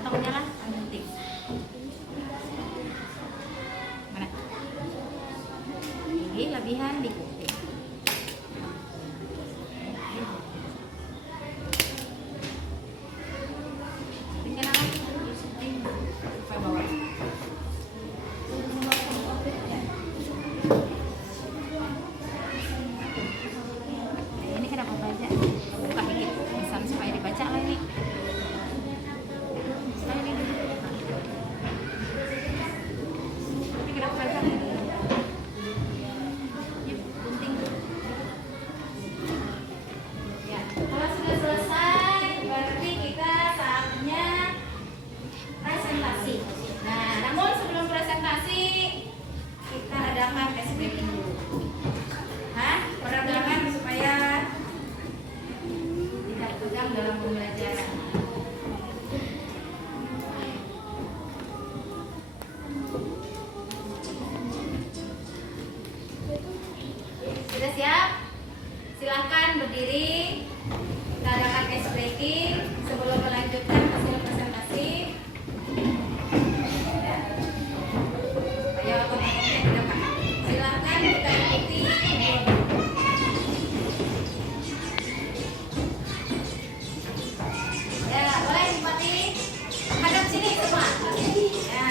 Atau udahlah, penting. Mana? Ini lebihan digunting. Tinggal apa? Supaya bawah. Ini kenapa baca? Buka dikit, misal supaya dibaca lah ini. Ini kenapa baca? Yuk, gunting. Ya, kalau sudah selesai, berarti kita saatnya presentasi. Nah, namun sebelum presentasi, kita adakan tes breaking dulu. Peregangan supaya tidak tegang dalam pembelajaran. Sudah siap? Silahkan berdiri. Kita adakan ice breaking sebelum melanjutkan hasil presentasi. Ya. Supaya otot-ototnya tidak panas. Silahkan kita ikuti. Ya, boleh simpati. Hadap sini semua. Ya.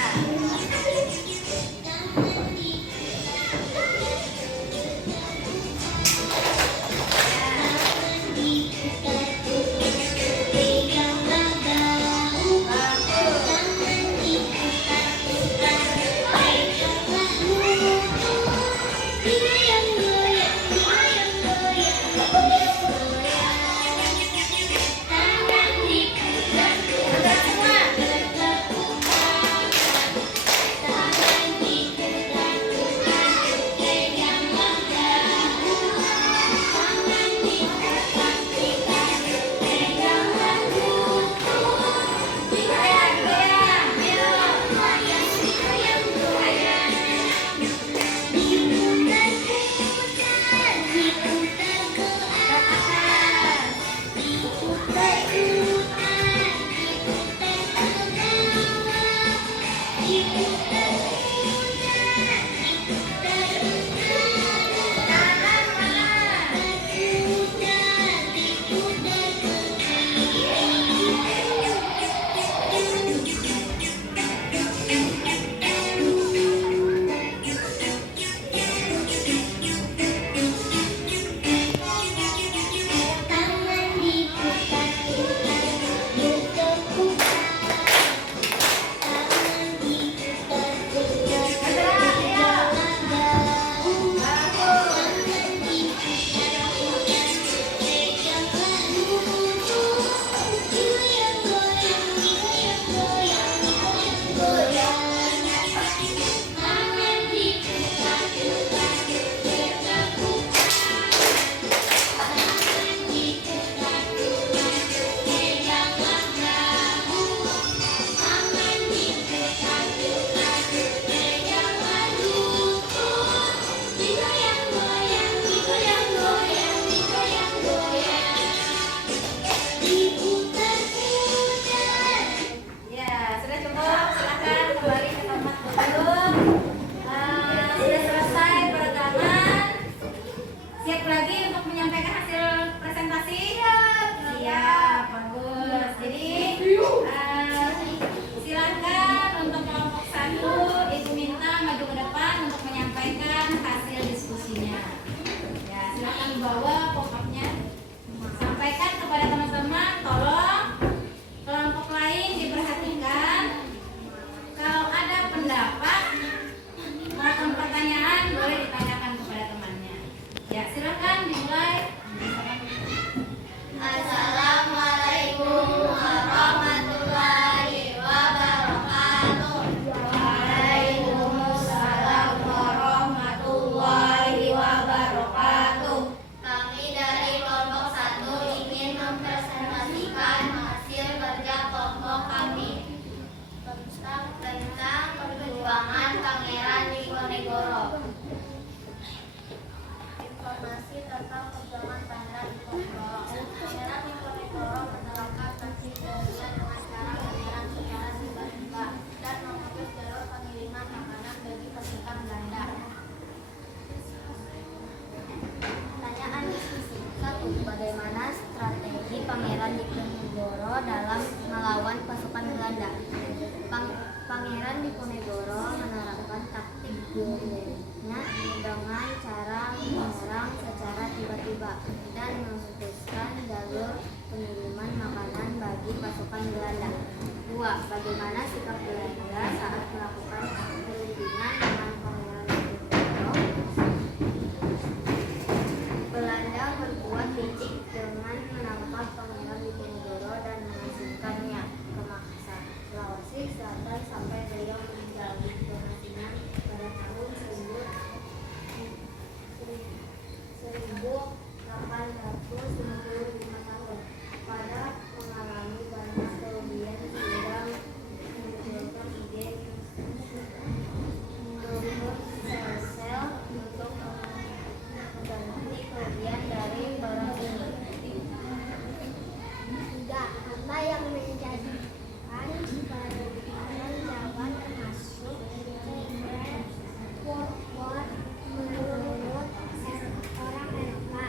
gurunya dengan cara menyerang secara tiba-tiba dan memutuskan jalur pengiriman makanan bagi pasukan Belanda. 2. Bagaimana sikap Belanda saat melakukan perundingan dengan Pangeran Diponegoro? Belanda berbuat licik dengan menangkap Pangeran Diponegoro dan mengasingkannya ke Makassar, Sulawesi Selatan sampai beliau meninggal di pengasingan pada tahun 1855 tahun. Pada mengalami banyak kerugian sehingga memunculkan ide sel untuk mengganti kerugian dari barang ini. 3. Apa yang menjadikan barang Jawa termasuk forward menurut orang Eropa?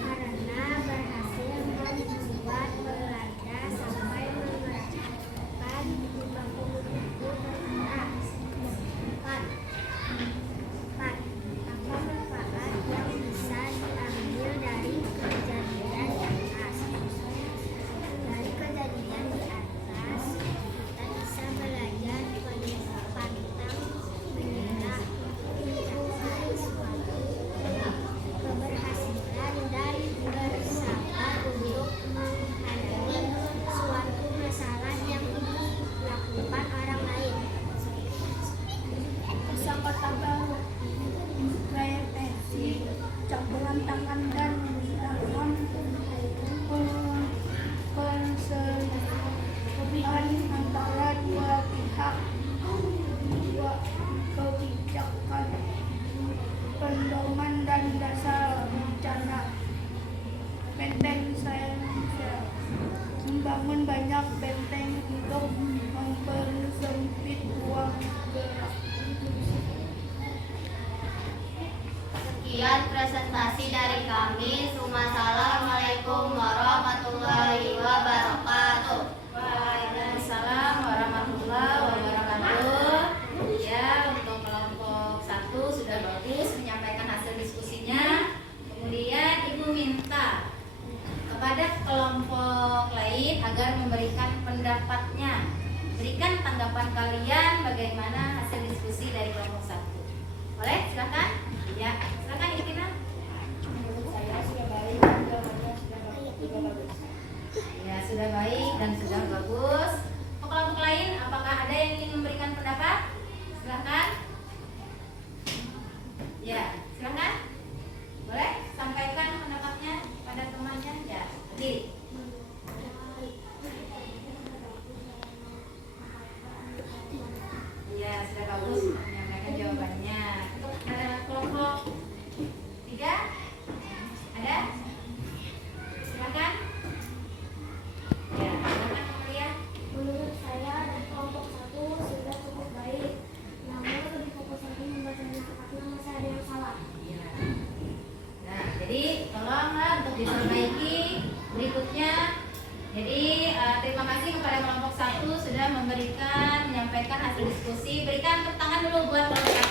Karena berhasil membuat Belanda sampai mengerjakan 50.000 tentara. 4. Apa manfaat yang bisa diambil dari kejadian di atas? Dari kejadian di atas, kita bisa belajar penyebab tentang menyerah mencapai suatu keberhasilan dan bersabar untuk menghadapi suatu masalah yang dilakukan orang lain. Kosakata baru, gaya versi, campuran tangan dan dalam perselisihan antara dua pihak, dua kebijakan, pedoman dan dasar rencana. Benteng Seyssel membangun banyak benteng untuk mempersempit ruang gerak. Sekian presentasi dari kami. Wassalamualaikum warahmatullahi wabarakatuh. Waalaikumsalam warahmatullahi wabarakatuh. Ya, untuk kelompok 1 sudah bagus menyampaikan hasil diskusinya. Kemudian Ibu minta kepada kelompok lain agar memberikan pendapatnya. Berikan tanggapan kalian bagaimana hasil diskusi dari kelompok 1. Boleh? Silakan. Ya, silakan Ikina. Menurut saya sudah baik dan jawabannya sudah bagus. Ya, sudah baik dan sudah bagus. Untuk kelompok lain, apakah ada yang ingin memberikan pendapat? Silakan. Ya, silakan. Boleh sampaikan pendapatnya pada temannya. Ya, tadi. Ya, sudah bagus menyampaikan jawabannya. Untuk kelompok 3 ada? Silakan. Ya, silakan kemudian. Menurut saya kelompok 1 sudah cukup baik, namun lebih fokus lagi membacanya karena masih ada yang salah. Ya. Nah, jadi tolonglah untuk diperbaiki berikutnya. Jadi terima kasih kepada kelompok 1 sudah menyampaikan hasil diskusi. Berikan tepuk tangan dulu buat kelompok 1.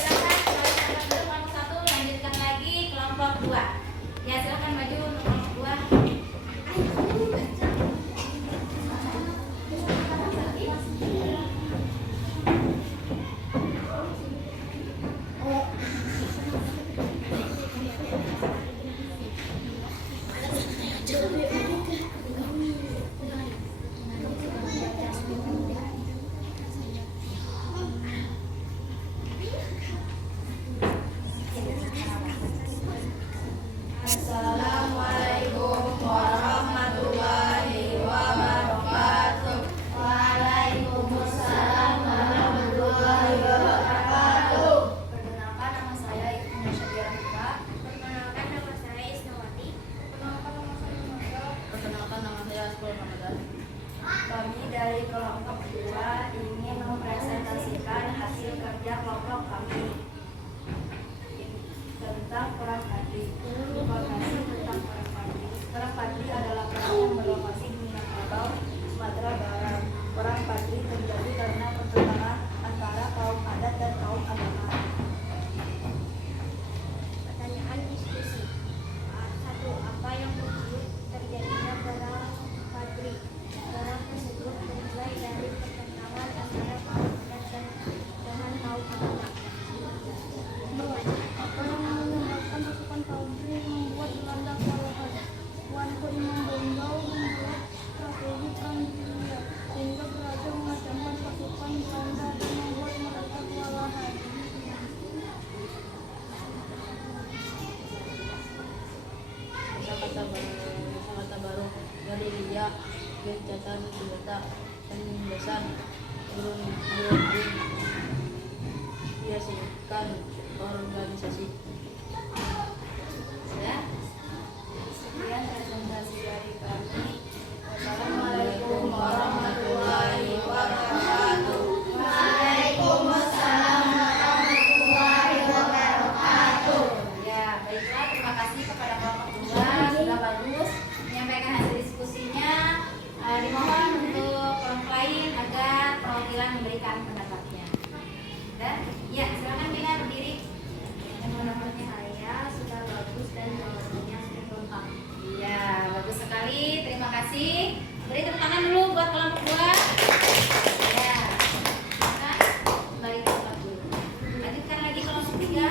Silakan kelompok 1 lanjutkan lagi kelompok 2. Ya, silakan maju untuk kelompok 2. silakan memberikan pendapatnya. Dan ya silakan Bina berdiri. Pendapat saya sudah bagus dan jawabannya sudah lengkap. Iya, bagus sekali. Terima kasih. Beri tepuk tangan dulu buat kelompok 2. Ya. Silakan kembali ke tempat dulu. Lanjutkan lagi kelompok 3.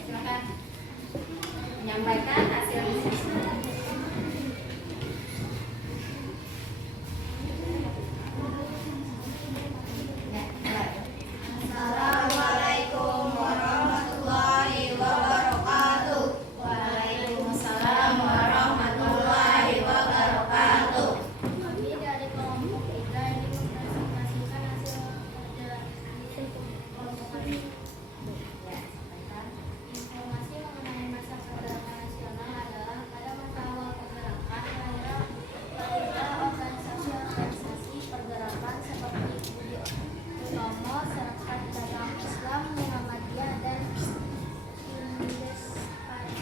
Silakan menyampaikan hasil diskusi. Ya, mulai. Assalamualaikum warahmatullahi wabarakatuh. Waalaikumsalam warahmatullahi wabarakatuh. Kami dari kelompok 3 ini mempresentasikan hasil kelompok kami. Ya, sampaikan. Informasi mengenai masa pergerakan nasional adalah pada masa awal pergerakan lahirlah organisasi-organisasi pergerakan seperti Budi Utomo, Serikat Dagang Islam, Muhammadiyah, dan Indes Parti.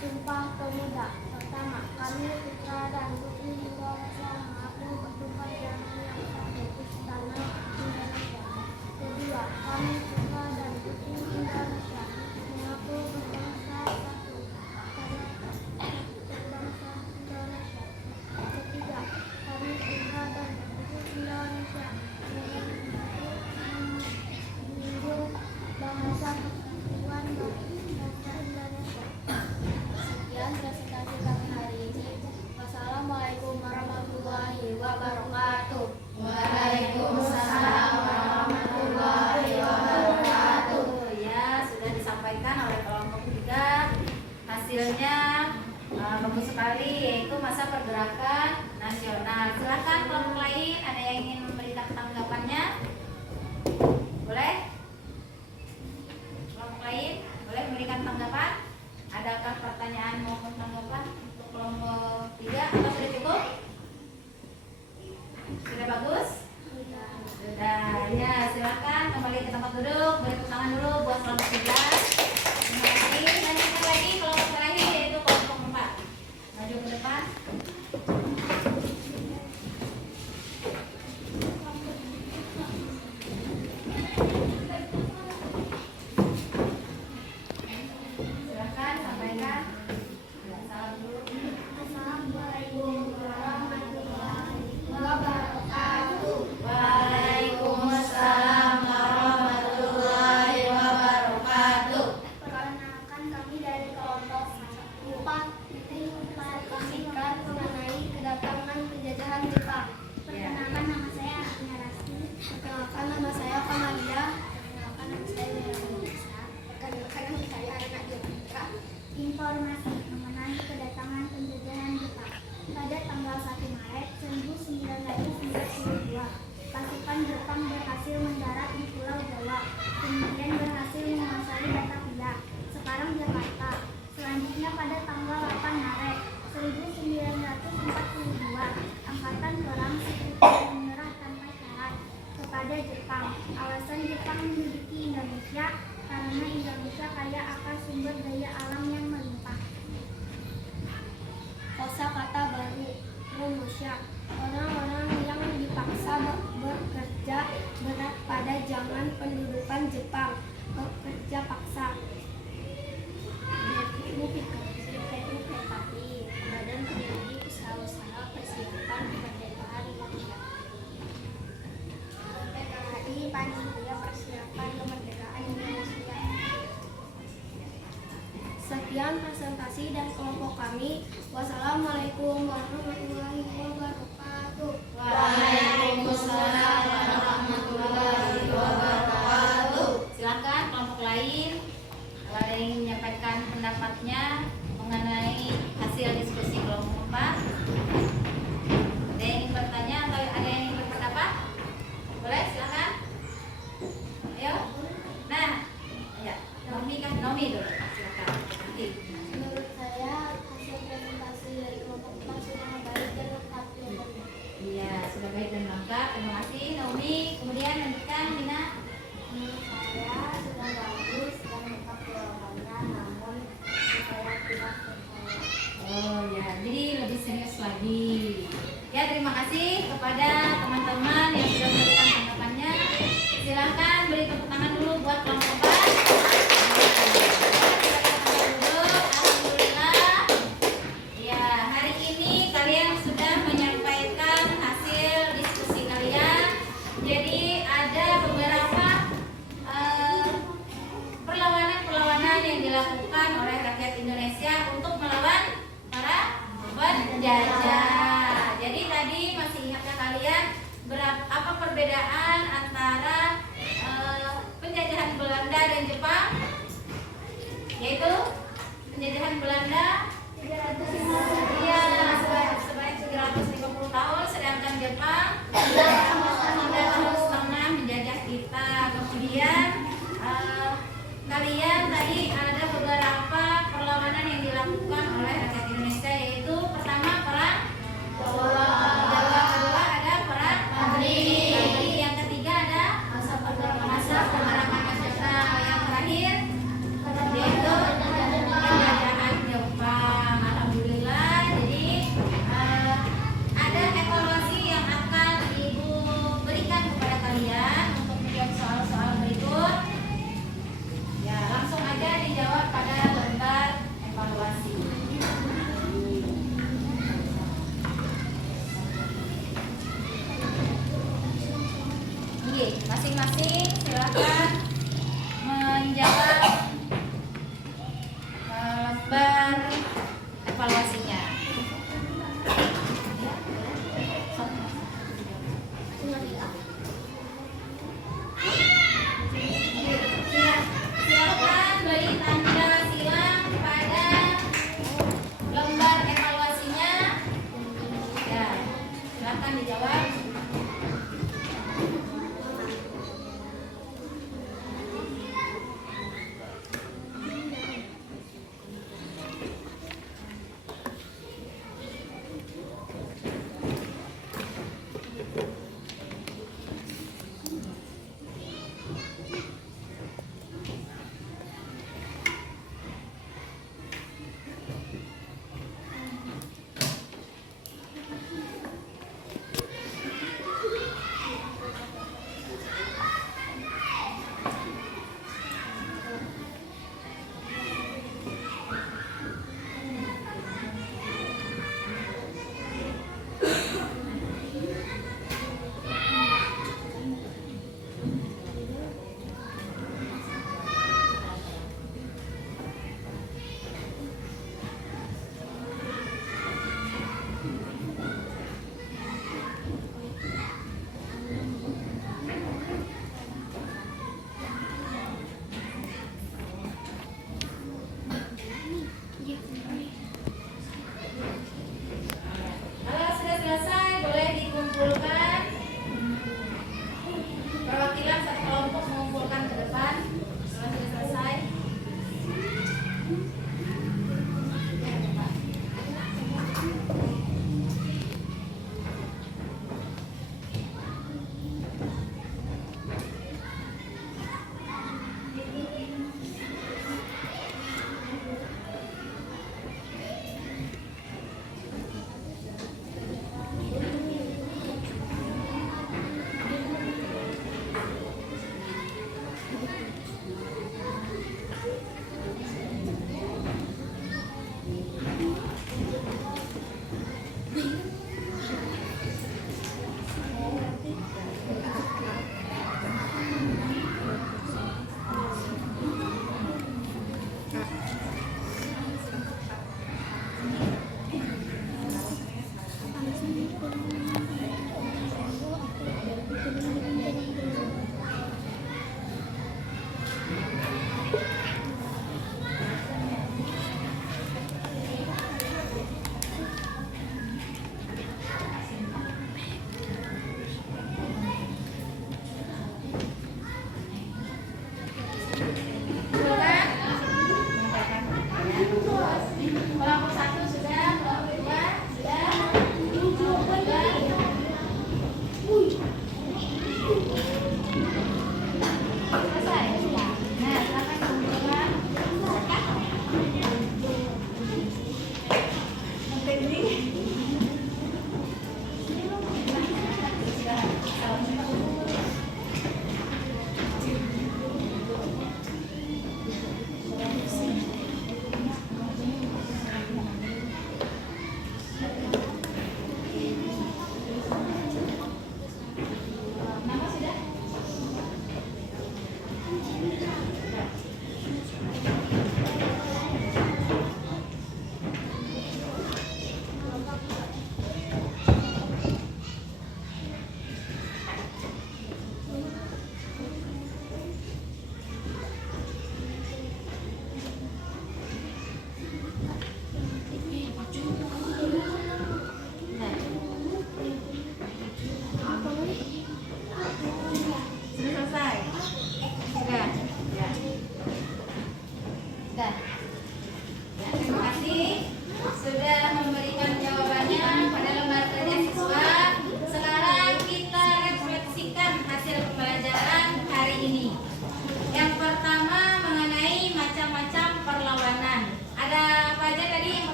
Sumpah Pemuda. Pertama, kami putra dan putri Indonesia mengaku bertumpah darah yang tak berpus tanah Indonesia. Kedua, kami putra dan putri Indonesia mengaku berbangsa satu karena berbangsa Indonesia. Ketiga, kami putra dan putri Indonesia menjunjung bahasa persatuan bangsa Indonesia. Sekian presentasi kami hari ini. Wassalamualaikum warahmatullahi wabarakatuh. Waalaikumsalam warahmatullahi wabarakatuh. Ya, sudah disampaikan oleh kelompok 3. Hasilnya bagus sekali, yaitu masa pergerakan nasional. Silakan kelompok lain, ada yang ingin memberikan tanggapannya? Boleh? Kelompok lain boleh memberikan tanggapan? Adakah pertanyaan maupun tanggapan untuk kelompok 3 atau sudah cukup? Sudah bagus? Sudah, ya silakan kembali ke tempat duduk, beri tepuk tangan dulu buat kelompok 3. Terima kasih. Lanjutkan lagi kelompok terakhir yaitu kelompok 4. Maju ke depan. Silakan sampaikan. Ya, salam dulu. Assalamualaikum warahmatullahi wabarakatuh. Waalaikumsalam warahmatullahi wabarakatuh. Perkenalkan kami dari kelompok 4 menginformasikan mengenai kedatangan penjajahan Jepang. Perkenalkan nama saya Akhina Rasti. Perkenalkan nama saya Kamalia. Perkenalkan nama saya Nisa. Perkenalkan nama saya Anak Jepang. Informasi mengenai kedatangan penjajahan Jepang. Pada tanggal 1 Maret 1942, pasukan Jepang berhasil mendarat di Pulau Jawa, kemudian berhasil menguasai Batavia, sekarang Jakarta. Selanjutnya pada tanggal 8 Maret 1942, Angkatan Perang Sekutu menyerah tanpa syarat kepada Jepang. Alasan Jepang memiliki Indonesia karena Indonesia kaya akan sumber daya alam yang melimpah. Kosakata baru, rumusnya orang-orang yang dipaksa bekerja berat pada zaman pendudukan Jepang, pekerja paksa. BPUPKI, Badan Penyelidik Usaha-usaha Persiapan Kemerdekaan Indonesia. PKI, Panitia Persiapan Kemerdekaan Indonesia. Sekian presentasi dari kelompok kami. Wassalamualaikum warahmatullahi wabarakatuh. Waalaikumsalam warahmatullahi wabarakatuh. Silakan kelompok lain kalau ada yang ingin menyampaikan pendapatnya mengenai hasil diskusi kelompok 4. Ada yang ingin bertanya atau ada yang ingin berpendapat? Boleh, silakan. Ayo. Nah, ya, Nomi dulu. Silakan. Nanti. Menurut saya hasil presentasi dari kelompok 4 sudah baik dan lengkap. Iya, sudah baik dan lengkap. Terima kasih Naomi. Kemudian lanjutkan Dina. Menurut kasih kepada teman-teman yang sudah memberikan tanggapannya. Silahkan beri tepuk tangan dulu buat kelompok 4. Alhamdulillah. Ya, hari ini kalian sudah menyampaikan hasil diskusi kalian. Jadi ada beberapa perlawanan-perlawanan yang dilakukan oleh rakyat Indonesia untuk melawan para penjajah. Jadi tadi masih ingatkah kalian apa perbedaan antara penjajahan Belanda dan Jepang? Yaitu penjajahan Belanda sebanyak 350 tahun, sedangkan Jepang 3 tahun setengah menjajah kita. Kemudian kalian tadi ada beberapa perlawanan yang dilakukan oleh rakyat Indonesia, yaitu pertama perang Jawa, kedua ada perang Mandri, yang ketiga ada masa penggerakan nasional, yang terakhir yaitu penjajahan Jepang. Alhamdulillah. Jadi ada evaluasi yang akan Ibu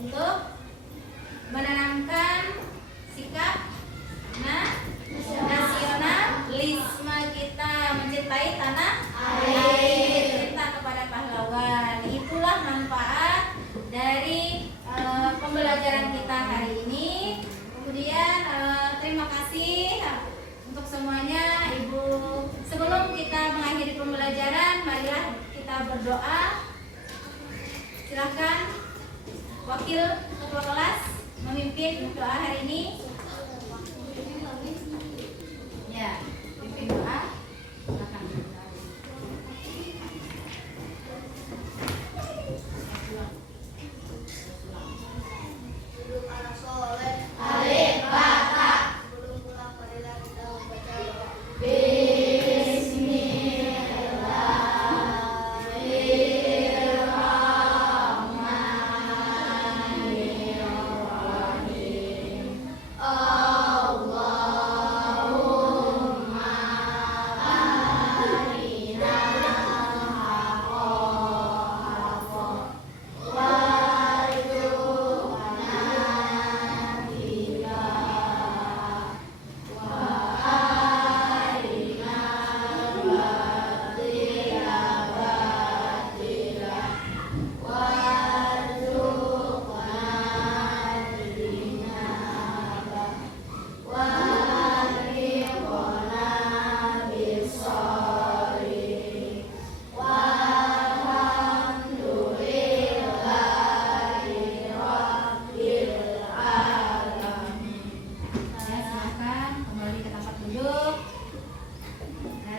untuk menanamkan sikap nasionalisme kita, mencintai tanah air, cinta kepada pahlawan. Itulah manfaat dari pembelajaran kita hari ini. Kemudian terima kasih untuk semuanya. Ibu, sebelum kita mengakhiri pembelajaran, marilah kita berdoa. Silakan wakil ketua kelas memimpin doa hari ini. Ya, pimpin doa. Silakan.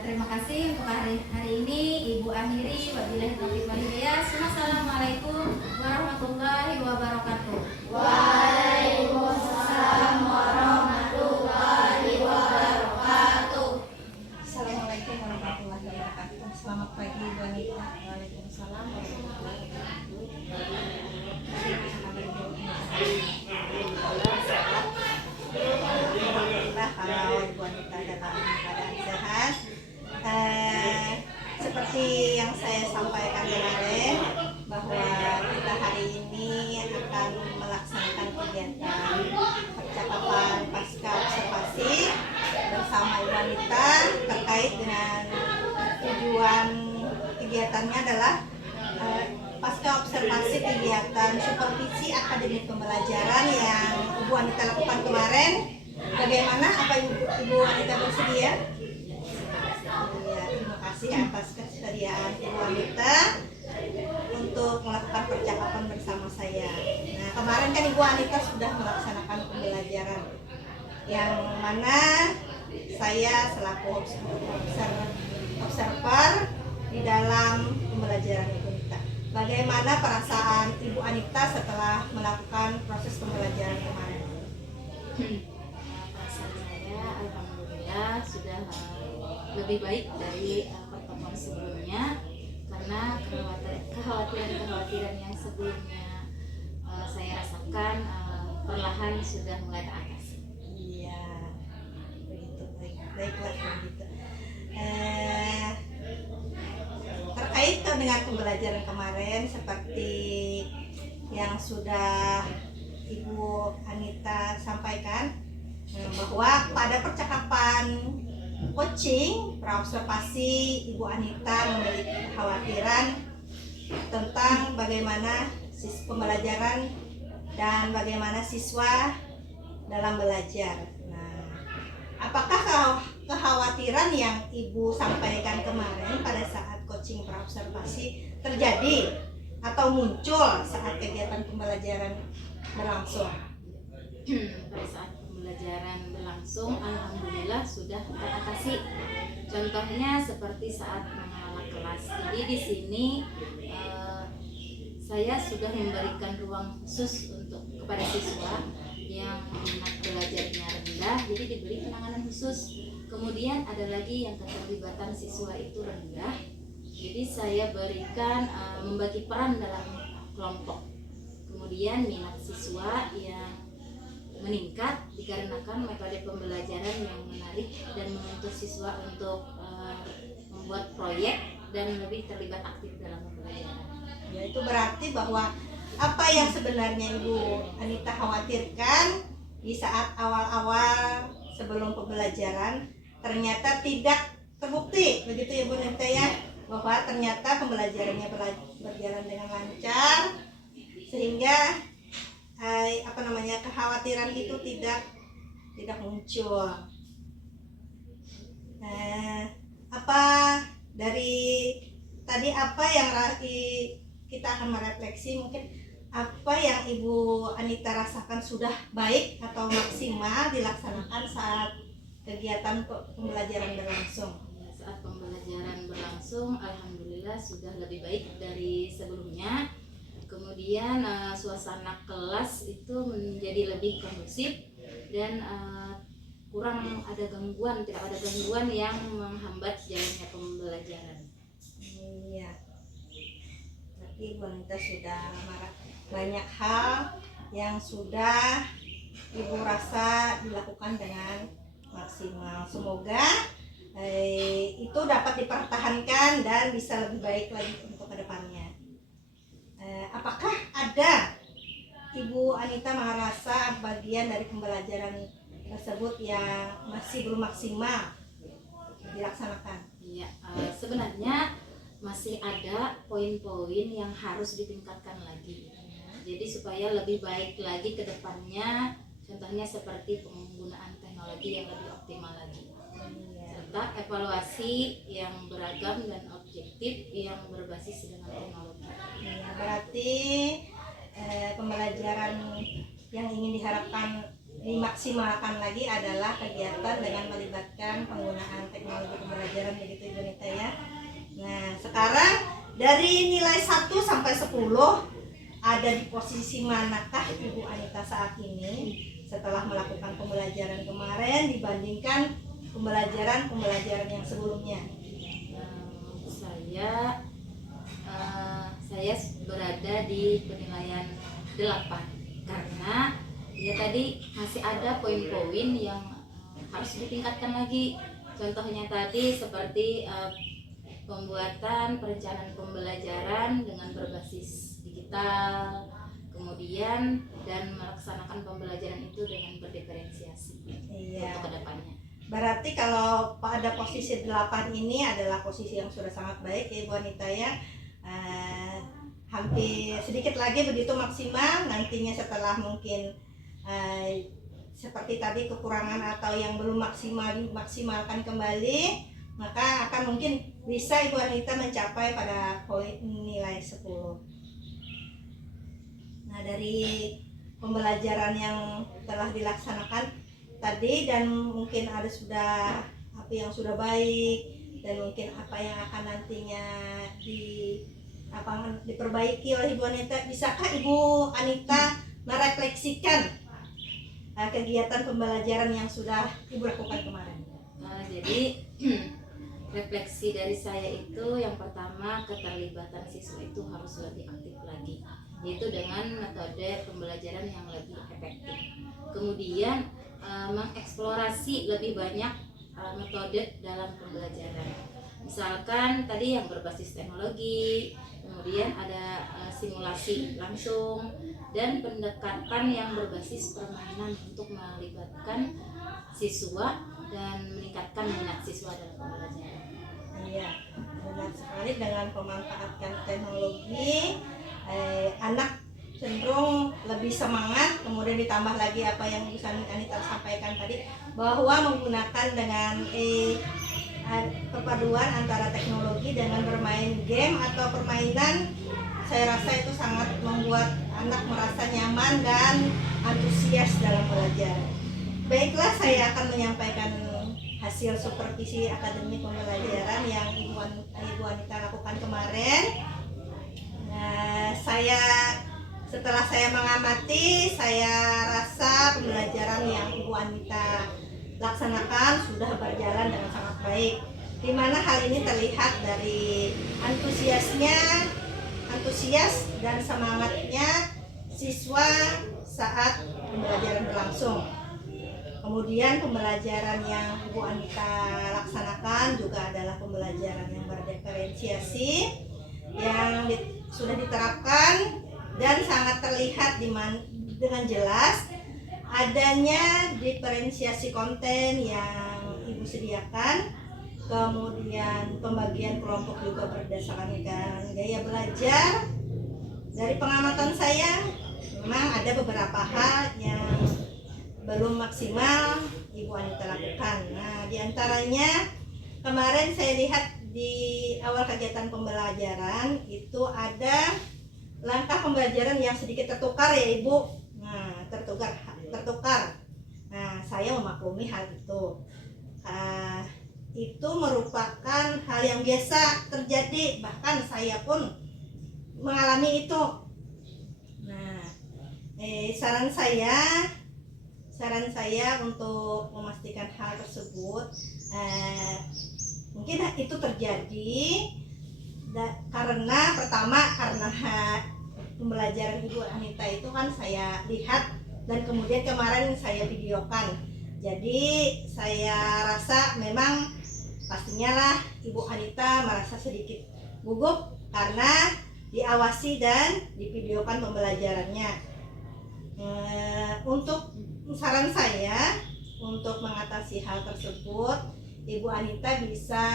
Terima kasih untuk hari ini. Ibu akhiri, wabillahi taufiq wal hidayah. Assalamualaikum warahmatullahi wabarakatuh. Waalaikumsalam warahmatullahi wabarakatuh. Assalamualaikum warahmatullahi wabarakatuh. Selamat pagi Ibu Anita. Waalaikumsalam warahmatullahi wabarakatuh. Alhamdulillah kalau Ibu Anita dalam keadaan sehat. Seperti yang saya sampaikan kemarin bahwa kita hari ini akan melaksanakan kegiatan percakapan pasca observasi bersama Ibu Anita terkait dengan tujuan kegiatannya adalah pasca observasi kegiatan supervisi akademik pembelajaran yang Ibu Anita lakukan kemarin. Bagaimana? Apa Ibu Anita bersedia? Ya, terima kasih atas kesediaan Ibu Anita untuk melakukan percakapan bersama saya. Nah, kemarin kan Ibu Anita sudah melaksanakan pembelajaran yang mana saya selaku observer di dalam pembelajaran Ibu Anita. Bagaimana perasaan Ibu Anita setelah melakukan proses pembelajaran kemarin? Perasaan saya alhamdulillah sudah lebih baik dari pertemuan sebelumnya, karena kekhawatiran yang sebelumnya saya rasakan perlahan sudah mulai teratasi. Iya, begitu, baiklah begitu. Terkait dengan pembelajaran kemarin seperti yang sudah Ibu Anita sampaikan, bahwa pada percakapan coaching praobservasi Ibu Anita memiliki kekhawatiran tentang bagaimana pembelajaran dan bagaimana siswa dalam belajar. Nah, apakah kekhawatiran yang Ibu sampaikan kemarin pada saat coaching praobservasi terjadi atau muncul saat kegiatan pembelajaran berlangsung? Pada saat pembelajaran berlangsung, alhamdulillah sudah teratasi. Contohnya seperti saat mengelola kelas. Jadi di sini saya sudah memberikan ruang khusus untuk kepada siswa yang minat belajarnya rendah, jadi diberi penanganan khusus. Kemudian ada lagi yang keterlibatan siswa itu rendah, jadi saya berikan membagi peran dalam kelompok. Kemudian minat siswa yang meningkat dikarenakan metode pembelajaran yang menarik dan menuntut siswa untuk membuat proyek dan lebih terlibat aktif dalam pembelajaran. Ya, itu berarti bahwa apa yang sebenarnya Ibu Anita khawatirkan di saat awal-awal sebelum pembelajaran ternyata tidak terbukti, begitu ya Bu Anita ya, bahwa ternyata pembelajarannya berjalan dengan lancar sehingga kekhawatiran itu tidak muncul. Apa dari tadi apa yang kita akan merefleksi, mungkin apa yang Ibu Anita rasakan sudah baik atau maksimal dilaksanakan saat kegiatan pembelajaran berlangsung. Saat pembelajaran berlangsung, alhamdulillah sudah lebih baik dari sebelumnya. Kemudian suasana kelas itu menjadi lebih kondusif dan kurang ada gangguan, tidak ada gangguan yang menghambat jalannya pembelajaran. Iya. Tapi Ibu Anita sudah banyak hal yang sudah Ibu rasa dilakukan dengan maksimal. Semoga itu dapat dipertahankan dan bisa lebih baik lagi untuk kedepannya. Apakah ada Ibu Anita merasa bagian dari pembelajaran tersebut yang masih belum maksimal dilaksanakan? Iya, sebenarnya masih ada poin-poin yang harus ditingkatkan lagi. Jadi supaya lebih baik lagi ke depannya, contohnya seperti penggunaan teknologi yang lebih optimal lagi. Serta evaluasi yang beragam dan objektif yang berbasis dengan teknologi. Ya, berarti pembelajaran yang ingin diharapkan dimaksimalkan lagi adalah kegiatan dengan melibatkan penggunaan teknologi pembelajaran, begitu Ibu Anita ya. Nah, sekarang dari nilai 1 sampai 10 ada di posisi manakah Ibu Anita saat ini setelah melakukan pembelajaran kemarin dibandingkan pembelajaran yang sebelumnya? Saya berada di penilaian 8 karena ya tadi masih ada poin-poin yang harus ditingkatkan lagi. Contohnya tadi seperti pembuatan perencanaan pembelajaran dengan berbasis digital, kemudian dan melaksanakan pembelajaran itu dengan berdiferensiasi untuk kedepannya. Berarti kalau pada posisi 8 ini adalah posisi yang sudah sangat baik ya Ibu Anita ya. Hampir sedikit lagi begitu maksimal, nantinya setelah mungkin seperti tadi kekurangan atau yang belum maksimal dimaksimalkan kembali, maka akan mungkin bisa Ibu Anita mencapai pada poin nilai 10. Nah, dari pembelajaran yang telah dilaksanakan tadi dan mungkin ada sudah apa yang sudah baik dan mungkin apa yang akan nantinya diperbaiki oleh Ibu Anita, bisakah Ibu Anita merefleksikan kegiatan pembelajaran yang sudah Ibu lakukan kemarin? Jadi refleksi dari saya itu yang pertama, keterlibatan siswa itu harus lebih aktif lagi, yaitu dengan metode pembelajaran yang lebih efektif. Kemudian mengeksplorasi lebih banyak metode dalam pembelajaran. Misalkan tadi yang berbasis teknologi, kemudian ada simulasi langsung dan pendekatan yang berbasis permainan untuk melibatkan siswa dan meningkatkan minat siswa dalam pembelajaran. Iya, benar sekali. Dengan pemanfaatkan teknologi, anak cenderung lebih semangat. Kemudian ditambah lagi apa yang Bu Anita sampaikan tadi, bahwa menggunakan dengan perpaduan antara teknologi dengan bermain game atau permainan, saya rasa itu sangat membuat anak merasa nyaman dan antusias dalam belajar. Baiklah, saya akan menyampaikan hasil supervisi akademik pembelajaran yang Ibu Anita lakukan kemarin. Setelah saya mengamati, saya rasa pembelajaran yang Ibu Anita laksanakan sudah berjalan dengan sangat baik, di mana hal ini terlihat dari antusias dan semangatnya siswa saat pembelajaran berlangsung. Kemudian pembelajaran yang Ibu Anita laksanakan juga adalah pembelajaran yang berdiferensiasi, yang sudah diterapkan dan sangat terlihat dengan jelas adanya diferensiasi konten yang Ibu sediakan, kemudian pembagian kelompok juga berdasarkan gaya belajar. Dari pengamatan saya, memang ada beberapa hal yang belum maksimal Ibu Anita lakukan. Nah, diantaranya kemarin saya lihat di awal kegiatan pembelajaran itu ada langkah pembelajaran yang sedikit tertukar ya Ibu. Nah, tertukar. Nah, saya memaklumi hal itu. Itu merupakan hal yang biasa terjadi, bahkan saya pun mengalami itu. Nah, saran saya untuk memastikan hal tersebut, mungkin itu terjadi karena pembelajaran Ibu Anita itu kan saya lihat dan kemudian kemarin saya videokan. Jadi saya rasa memang pastinya lah Ibu Anita merasa sedikit gugup karena diawasi dan divideokan pembelajarannya. Untuk saran saya untuk mengatasi hal tersebut, Ibu Anita bisa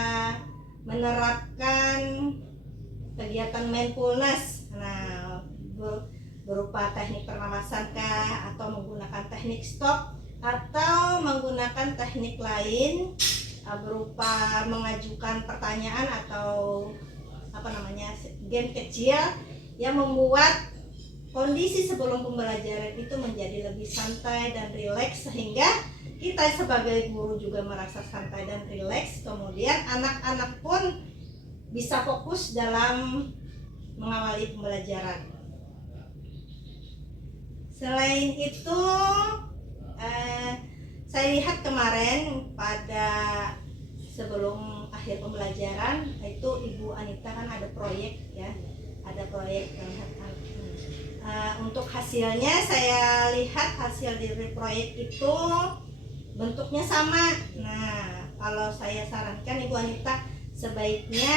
menerapkan kegiatan mindfulness. Nah, berupa teknik pernapasan kah, atau menggunakan teknik stop, atau menggunakan teknik lain berupa mengajukan pertanyaan atau game kecil yang membuat kondisi sebelum pembelajaran itu menjadi lebih santai dan rileks, sehingga kita sebagai guru juga merasa santai dan rileks, kemudian anak-anak pun bisa fokus dalam mengawali pembelajaran. Selain itu, saya lihat kemarin pada sebelum akhir pembelajaran itu Ibu Anita kan ada proyek ya, untuk hasilnya saya lihat hasil dari proyek itu bentuknya sama. Nah, kalau saya sarankan Ibu Anita sebaiknya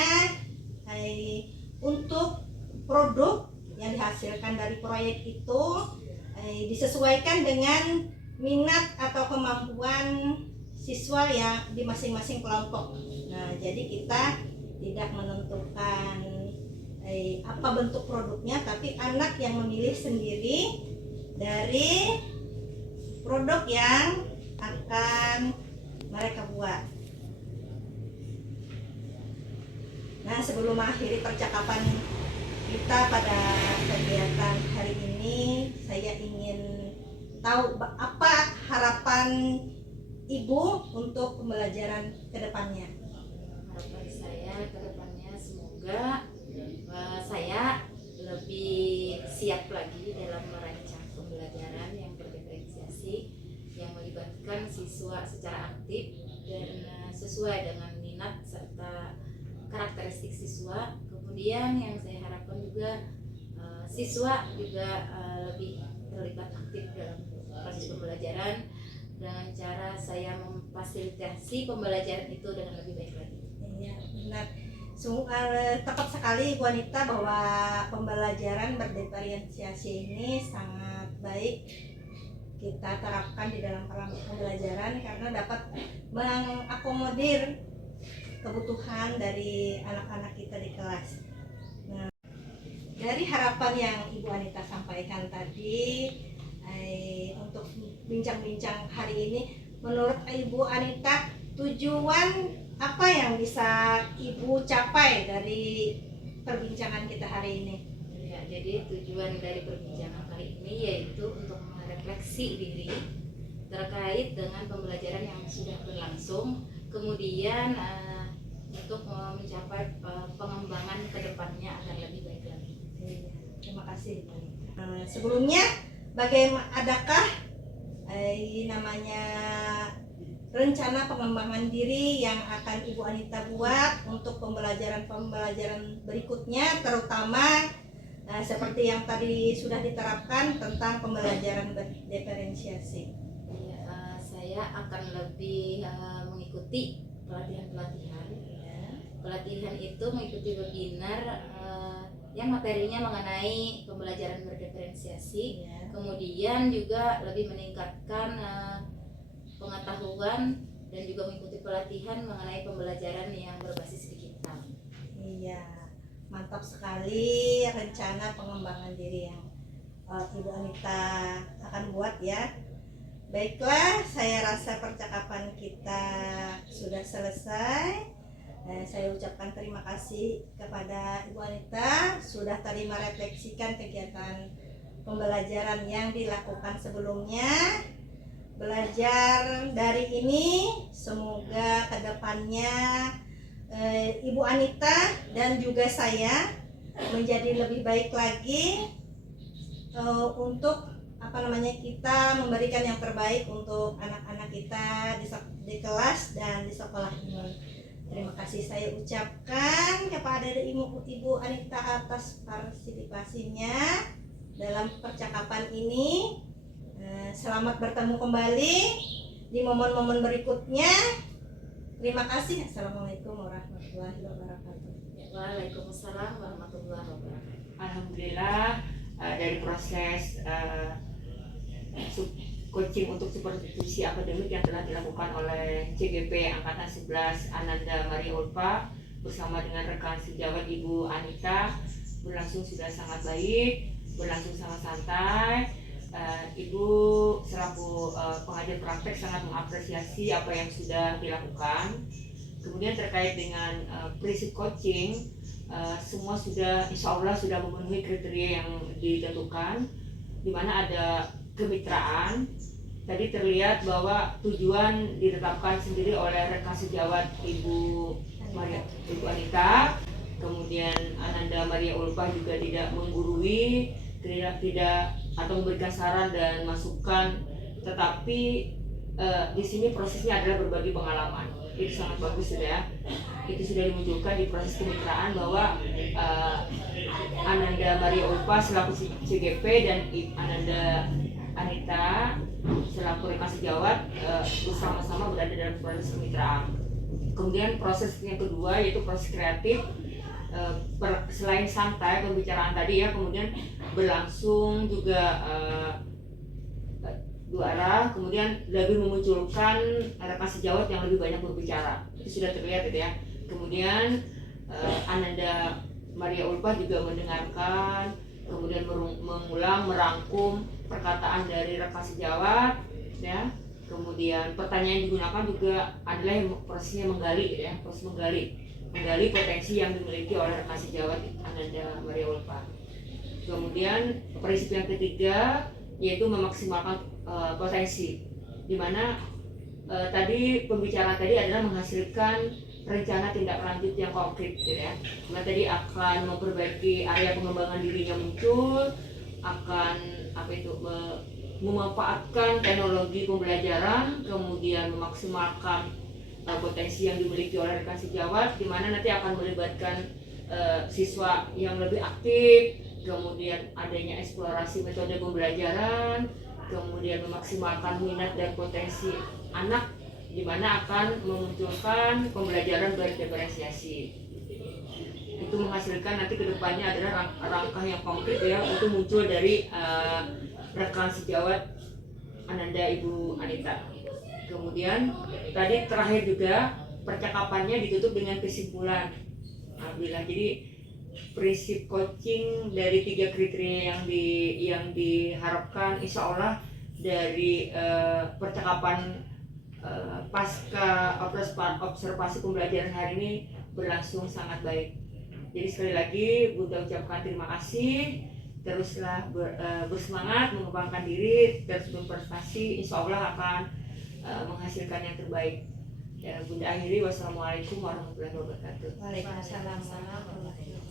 untuk produk yang dihasilkan dari proyek itu disesuaikan dengan minat atau kemampuan siswa yang di masing-masing kelompok. Nah, jadi kita tidak menentukan apa bentuk produknya, tapi anak yang memilih sendiri dari produk yang akan mereka buat. Nah, sebelum mengakhiri percakapan kita pada kegiatan hari ini, saya ingin tahu apa harapan Ibu untuk pembelajaran ke depannya. Harapan saya ke depannya semoga saya lebih siap lagi dalam merancang pembelajaran yang berdiferensiasi, yang melibatkan siswa secara aktif dan sesuai dengan minat serta karakteristik siswa. Kemudian yang saya harapkan juga siswa juga lebih terlibat aktif dalam proses pembelajaran dengan cara saya memfasilitasi pembelajaran itu dengan lebih baik lagi. Iya, benar. Tepat sekali Bu Anita bahwa pembelajaran berdiferensiasi ini sangat baik kita terapkan di dalam pembelajaran karena dapat mengakomodir kebutuhan dari anak-anak kita di kelas. Nah, dari harapan yang Ibu Anita sampaikan tadi, untuk bincang-bincang hari ini, menurut Ibu Anita tujuan apa yang bisa Ibu capai dari perbincangan kita hari ini? Ya, jadi tujuan dari perbincangan kali ini yaitu untuk merefleksi diri terkait dengan pembelajaran yang sudah berlangsung, kemudian untuk mencapai pengembangan ke depannya agar lebih baik lagi. Terima kasih Bu Anita. Sebelumnya, adakah namanya rencana pengembangan diri yang akan Ibu Anita buat untuk pembelajaran berikutnya, terutama seperti yang tadi sudah diterapkan tentang pembelajaran berdiferensiasi? Ya, saya akan lebih mengikuti pelatihan-pelatihan. Pelatihan itu mengikuti webinar yang materinya mengenai pembelajaran berdiferensiasi. Ya. Kemudian juga lebih meningkatkan pengetahuan dan juga mengikuti pelatihan mengenai pembelajaran yang berbasis digital. Iya, mantap sekali rencana pengembangan diri yang Ibu Anita akan buat ya. Baiklah, saya rasa percakapan kita sudah selesai. Saya ucapkan terima kasih kepada Ibu Anita sudah tadi merefleksikan kegiatan pembelajaran yang dilakukan sebelumnya. Belajar dari ini, semoga kedepannya Ibu Anita dan juga saya menjadi lebih baik lagi untuk kita memberikan yang terbaik untuk anak-anak kita di kelas dan di sekolah ini. Terima kasih saya ucapkan kepada Ibu Anita atas partisipasinya dalam percakapan ini. Selamat bertemu kembali di momen-momen berikutnya. Terima kasih. Assalamualaikum warahmatullahi wabarakatuh. Waalaikumsalam warahmatullahi wabarakatuh. Alhamdulillah dari proses coaching untuk supervisi akademik yang telah dilakukan oleh CGP Angkatan 11 Ananda Maria Ulfa bersama dengan rekan sejawat Ibu Anita berlangsung sudah sangat baik, berlangsung sangat santai. Ibu selaku pengajar praktek sangat mengapresiasi apa yang sudah dilakukan. Kemudian terkait dengan prinsip coaching, semua sudah insya Allah sudah memenuhi kriteria yang ditentukan, di mana ada kemitraan. Tadi terlihat bahwa tujuan ditetapkan sendiri oleh rekan sejawat Ibu Anita, kemudian Ananda Maria Ulfa juga tidak menggurui, tidak atau memberikan saran dan masukan, tetapi di sini prosesnya adalah berbagi pengalaman. Itu sangat bagus ya. Itu sudah dimunculkan di proses kemitraan bahwa Ananda Maria Ulfa selaku CGP dan Ananda Anita selaku rekan sejawat bersama-sama berada dalam proses kemitraan. Kemudian proses yang kedua yaitu proses kreatif. Selain santai pembicaraan tadi ya, kemudian berlangsung juga dua arah, kemudian lebih memunculkan rekan sejawat yang lebih banyak berbicara. Itu sudah terlihat ya. Kemudian Ananda Maria Ulfa juga mendengarkan, kemudian mengulang, merangkum perkataan dari rekan sejawat ya. Kemudian pertanyaan yang digunakan juga adalah prosesnya menggali ya, proses menggali potensi yang dimiliki oleh rekan sejawat Ananda Maria Ulfa. Kemudian prinsip yang ketiga yaitu memaksimalkan potensi, di mana tadi pembicaraan tadi adalah menghasilkan rencana tindak lanjut yang konkret gitu ya. Nah, tadi akan memperbaiki area pengembangan dirinya muncul, akan memanfaatkan teknologi pembelajaran, kemudian memaksimalkan potensi yang dimiliki oleh rekan sejawat, di mana nanti akan melibatkan siswa yang lebih aktif, kemudian adanya eksplorasi metode pembelajaran, kemudian memaksimalkan minat dan potensi anak, di mana akan memunculkan pembelajaran berdiferensiasi. Itu menghasilkan nanti kedepannya adalah langkah yang konkret ya untuk muncul dari rekan sejawat Ananda Ibu Anita. Kemudian tadi terakhir juga percakapannya ditutup dengan kesimpulan. Alhamdulillah, jadi prinsip coaching dari 3 kriteria yang diharapkan insya Allah dari percakapan pasca observasi pembelajaran hari ini berlangsung sangat baik. Jadi sekali lagi Bunda ucapkan terima kasih, teruslah bersemangat mengembangkan diri, terus berprestasi, insya Allah akan menghasilkan yang terbaik. Ya, Bunda akhiri, wassalamualaikum warahmatullahi wabarakatuh. Waalaikumsalam warahmatullahi wabarakatuh.